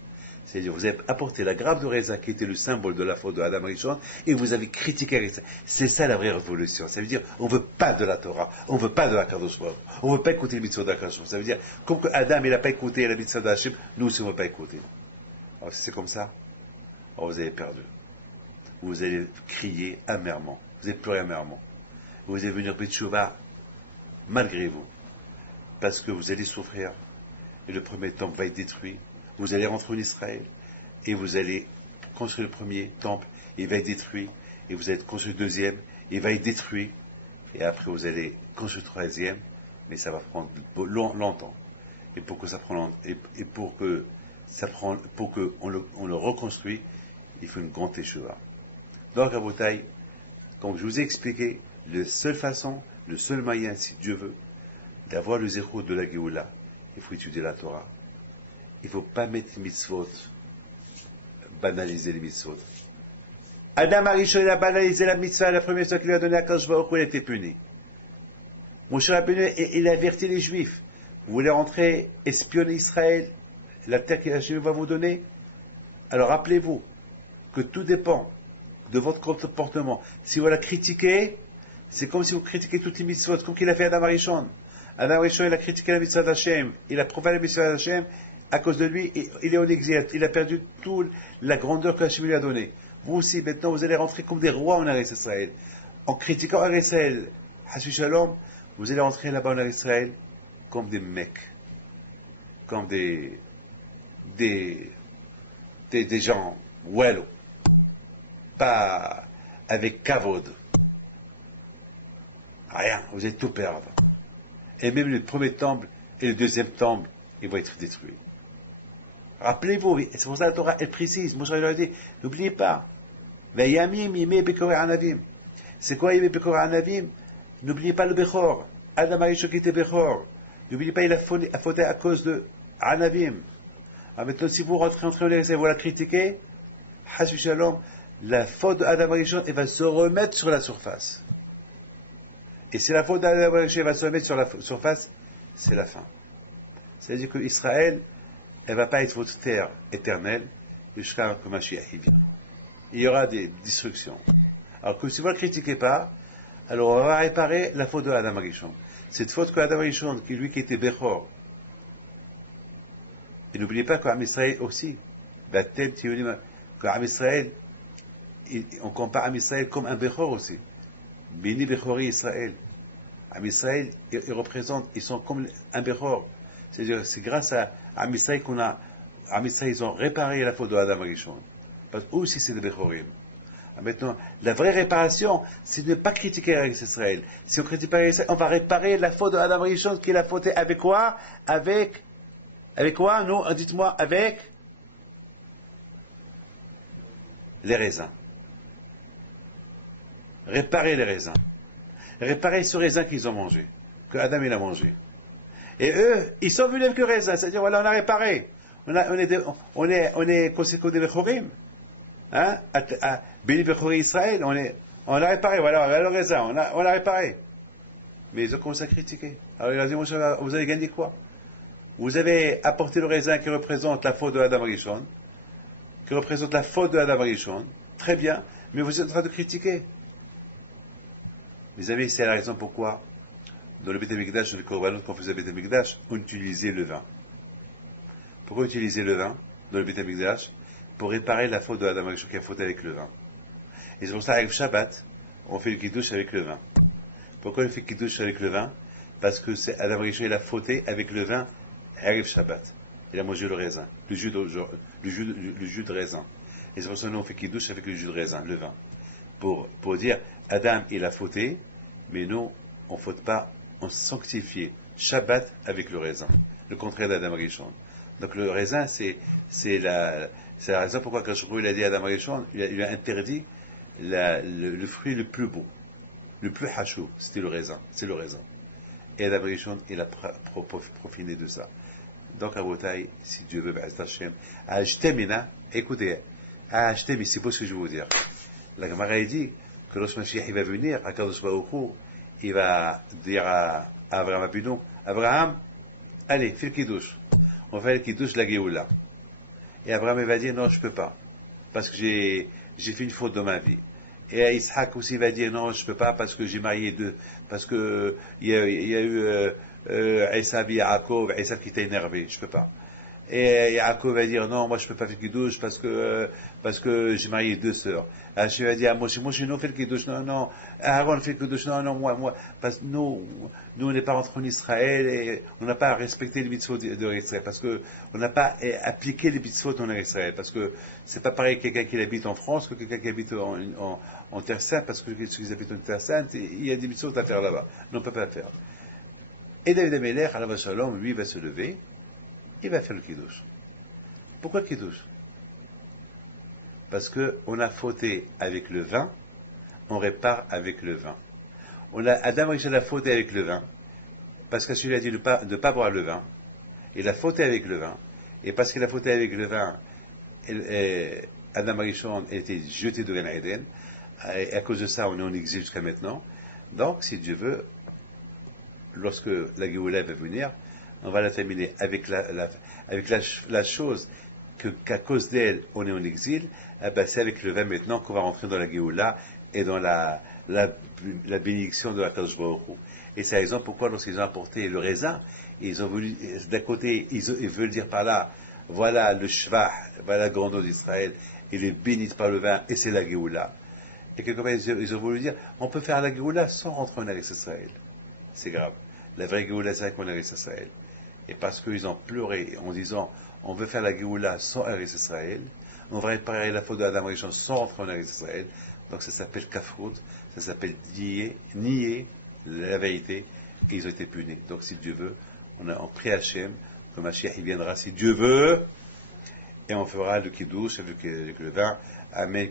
C'est-à-dire, vous avez apporté la grappe de raisin qui était le symbole de la faute de Adam Rishon, et vous avez critiqué Israël. C'est ça la vraie révolution. Ça veut dire, on ne veut pas de la Torah, on ne veut pas de la Kadosh Baruch, on ne veut pas écouter les mitzvot d'Akadosh. Ça veut dire, comme que Adam il n'a pas écouté la mitzvot d'Hachem, nous aussi on ne veut pas écouter. Alors si c'est comme ça, alors vous avez perdu. Vous allez crier amèrement, vous allez pleurer amèrement. Vous allez venir B'tchouva malgré vous. Parce que vous allez souffrir, et le premier temple va être détruit. Vous allez rentrer en Israël, et vous allez construire le premier temple, il va être détruit, et vous allez construire le deuxième, il va être détruit, et après vous allez construire le troisième, mais ça va prendre longtemps. Et pour que ça prenne et pour que on le reconstruise, il faut une grande écheva. Donc à vos tailles, comme je vous ai expliqué, la seule façon, le seul moyen, si Dieu veut, d'avoir le zéro de la Géoula, il faut étudier la Torah. Il ne faut pas mettre les mitzvot, banaliser les mitzvot. Adam Arishon, il a banalisé la mitzvah, la première fois qu'il lui a donné à Kadosh Baruch Hu, il a été puni. Moshe Rabbeinu, il a averti les Juifs. Vous voulez rentrer espionner Israël, la terre qu'Hachem va vous donner? Alors rappelez-vous que tout dépend de votre comportement. Si vous la critiquez, c'est comme si vous critiquez toutes les mitzvot, comme qu'il a fait Adam Arishon. Adam Rishon, il a critiqué la mitzvah d'Hachem, il a prouvé la mitzvah d'Hachem, à cause de lui, il est en exil, il a perdu toute la grandeur que Hachem lui a donnée. Vous aussi, maintenant, vous allez rentrer comme des rois en Eretz Israël. En critiquant Eretz Israël, Hashu Shalom, vous allez rentrer là-bas en Eretz Israël comme des mecs, comme des gens, wello, pas avec kavod. Rien, vous allez tout perdre. Et même le premier temple et le deuxième temple, ils vont être détruits. Rappelez-vous, c'est pour ça que la Torah, elle précise. Moi, je leur ai dit, n'oubliez pas. C'est quoi Yemé Bekor Anavim? N'oubliez pas le Bechor. Adam Arishon qui était Bechor. N'oubliez pas, il a fauté à cause de Anavim. Alors maintenant, si vous rentrez entre les et vous la critiquez, Hasbi Shalom, la faute d'Adam Arishon, elle va se remettre sur la surface. Et si la faute d'Adam Arishon va se remettre sur la surface, c'est la fin. C'est-à-dire que Israël, elle ne va pas être votre terre éternelle jusqu'à que Mashiach vient. Il y aura des destructions. Alors que si vous ne la critiquez pas, alors on va réparer la faute de Adam Arishon. Cette faute que Adam Arishon, lui qui était Bechor, et n'oubliez pas qu'Am Israël aussi, qu'Am Israël, on compare Am Israël comme un Bechor aussi. Béni Bechori Israël. Am Israël, ils représentent, ils sont comme un Bechor. C'est-à-dire, c'est grâce à Am Israël qu'on a, Am Israël, ils ont réparé la faute de Adam Arishon. Parce que eux aussi c'est des Bechorim. Maintenant, la vraie réparation, c'est de ne pas critiquer Israël. Si on critique Israël, on va réparer la faute de Adam Rishon, qu'il a fauté avec quoi? Avec quoi? Non, dites-moi, avec les raisins. Réparer les raisins. Réparer ce raisin qu'ils ont mangé, que Adam il a mangé. Et eux, ils sont venus avec le raisin, c'est-à-dire, voilà, on a réparé. On est conséquent des Bechorim. Hein? À Béni Bechori Israël, on a réparé, voilà, le raisin, on a réparé. Mais ils ont commencé à critiquer. Alors il a dit, vous avez gagné quoi? Vous avez apporté le raisin qui représente la faute de Adam Rishon, qui représente la faute de Adam Rishon, très bien, mais vous êtes en train de critiquer. Mes amis, c'est la raison pourquoi, dans le Beth Amikdash, dans le Korbanot, quand on faisait le Beth Amikdash, on utilisait le vin. Pourquoi utiliser le vin dans le Beth Amikdash? Pour réparer la faute de Adam Rishon qui a fauté avec le vin. Et c'est pour ça, avec le Shabbat, on fait le Kiddush avec le vin. Pourquoi on fait le Kiddush avec le vin? Parce que c'est Adam Rishon, il a fauté avec le vin, Erev Shabbat. Il a mangé le raisin, le jus de raisin. Et c'est pour ça qu'on fait Kiddush avec le jus de raisin, le vin. Pour dire, Adam, il a fauté, mais nous, on ne faute pas, on sanctifie Shabbat avec le raisin. Le contraire d'Adam Rishon. Donc le raisin, c'est la raison pourquoi quand il a dit à Adam Rishon, il lui a interdit le fruit le plus beau, le plus hachou, c'était le raisin, c'est le raisin. Et Adam Rishon, il a profiné de ça. Donc à Botaï, si Dieu veut, Hashem, écoutez, à acheter, mais c'est pas ce que je veux vous dire. La Gemara dit que lorsque Mashiach va venir, à Kadosh Baruch Hu, il va dire à Abraham Abinu, Abraham, allez, fais le kiddush. On fait le kiddush de la Géoula. Et Abraham va dire, non, je peux pas. Parce que j'ai fait une faute dans ma vie. Et Isaac aussi va dire, non, je peux pas parce que j'ai marié deux. Parce que il y a eu Esav et Yaakov, Esav qui était énervé, je peux pas. Et Yaakov va dire, non, moi je peux pas faire le kiddush parce que j'ai marié deux sœurs. Hachem va dire, Moshe, non, fais le kiddush, non, Aaron fait le kiddush, non, moi, parce que nous, on n'est pas rentrés en Israël et on n'a pas respecté les mitzvot de Israël, parce que on n'a pas appliqué les mitzvot en Israël, parce que c'est pas pareil quelqu'un qui habite en France que quelqu'un qui habite en Terre Sainte, parce que ceux qui habitent en Terre Sainte, il y a des mitzvot à faire là-bas. Non, on ne peut pas faire. Et David Amelech, alav shalom, lui, va se lever, il va faire le kiddush. Pourquoi le kiddush? Parce qu'on a fauté avec le vin, on répare avec le vin. Adam Rishon a fauté avec le vin, parce que celui a dit de ne pas boire le vin, il a fauté avec le vin, et parce qu'il a fauté avec le vin, Adam Rishon a été jeté de Gan Eden, et à cause de ça, on est en exil jusqu'à maintenant. Donc, si Dieu veut, lorsque la Géoula va venir, on va la terminer avec la chose qu'à cause d'elle, on est en exil. C'est avec le vin maintenant qu'on va rentrer dans la Géoula et dans la bénédiction de la Kadosh Baruch Hu. Et c'est la raison pourquoi, lorsqu'ils ont apporté le raisin, ils ont voulu, d'un côté, ils veulent dire par là, voilà le Shvach, voilà la grandeur d'Israël, il est béni par le vin, et c'est la Géoula. Et quelque part, ils ont voulu dire, on peut faire la Géoula sans rentrer en Eretz Israël. C'est grave. La vraie Géoula, c'est avec en Eretz Israël. Et parce qu'ils ont pleuré en disant, on veut faire la Géoula sans Eretz Israël, on va réparer la faute d'Adam Rishon sans rentrer en Eretz Israël. Donc ça s'appelle kafrout, ça s'appelle nier la vérité, et ils ont été punis. Donc si Dieu veut, on prie Hachem, que Mashiach il viendra si Dieu veut, et on fera le kiddush avec le vin. Amen.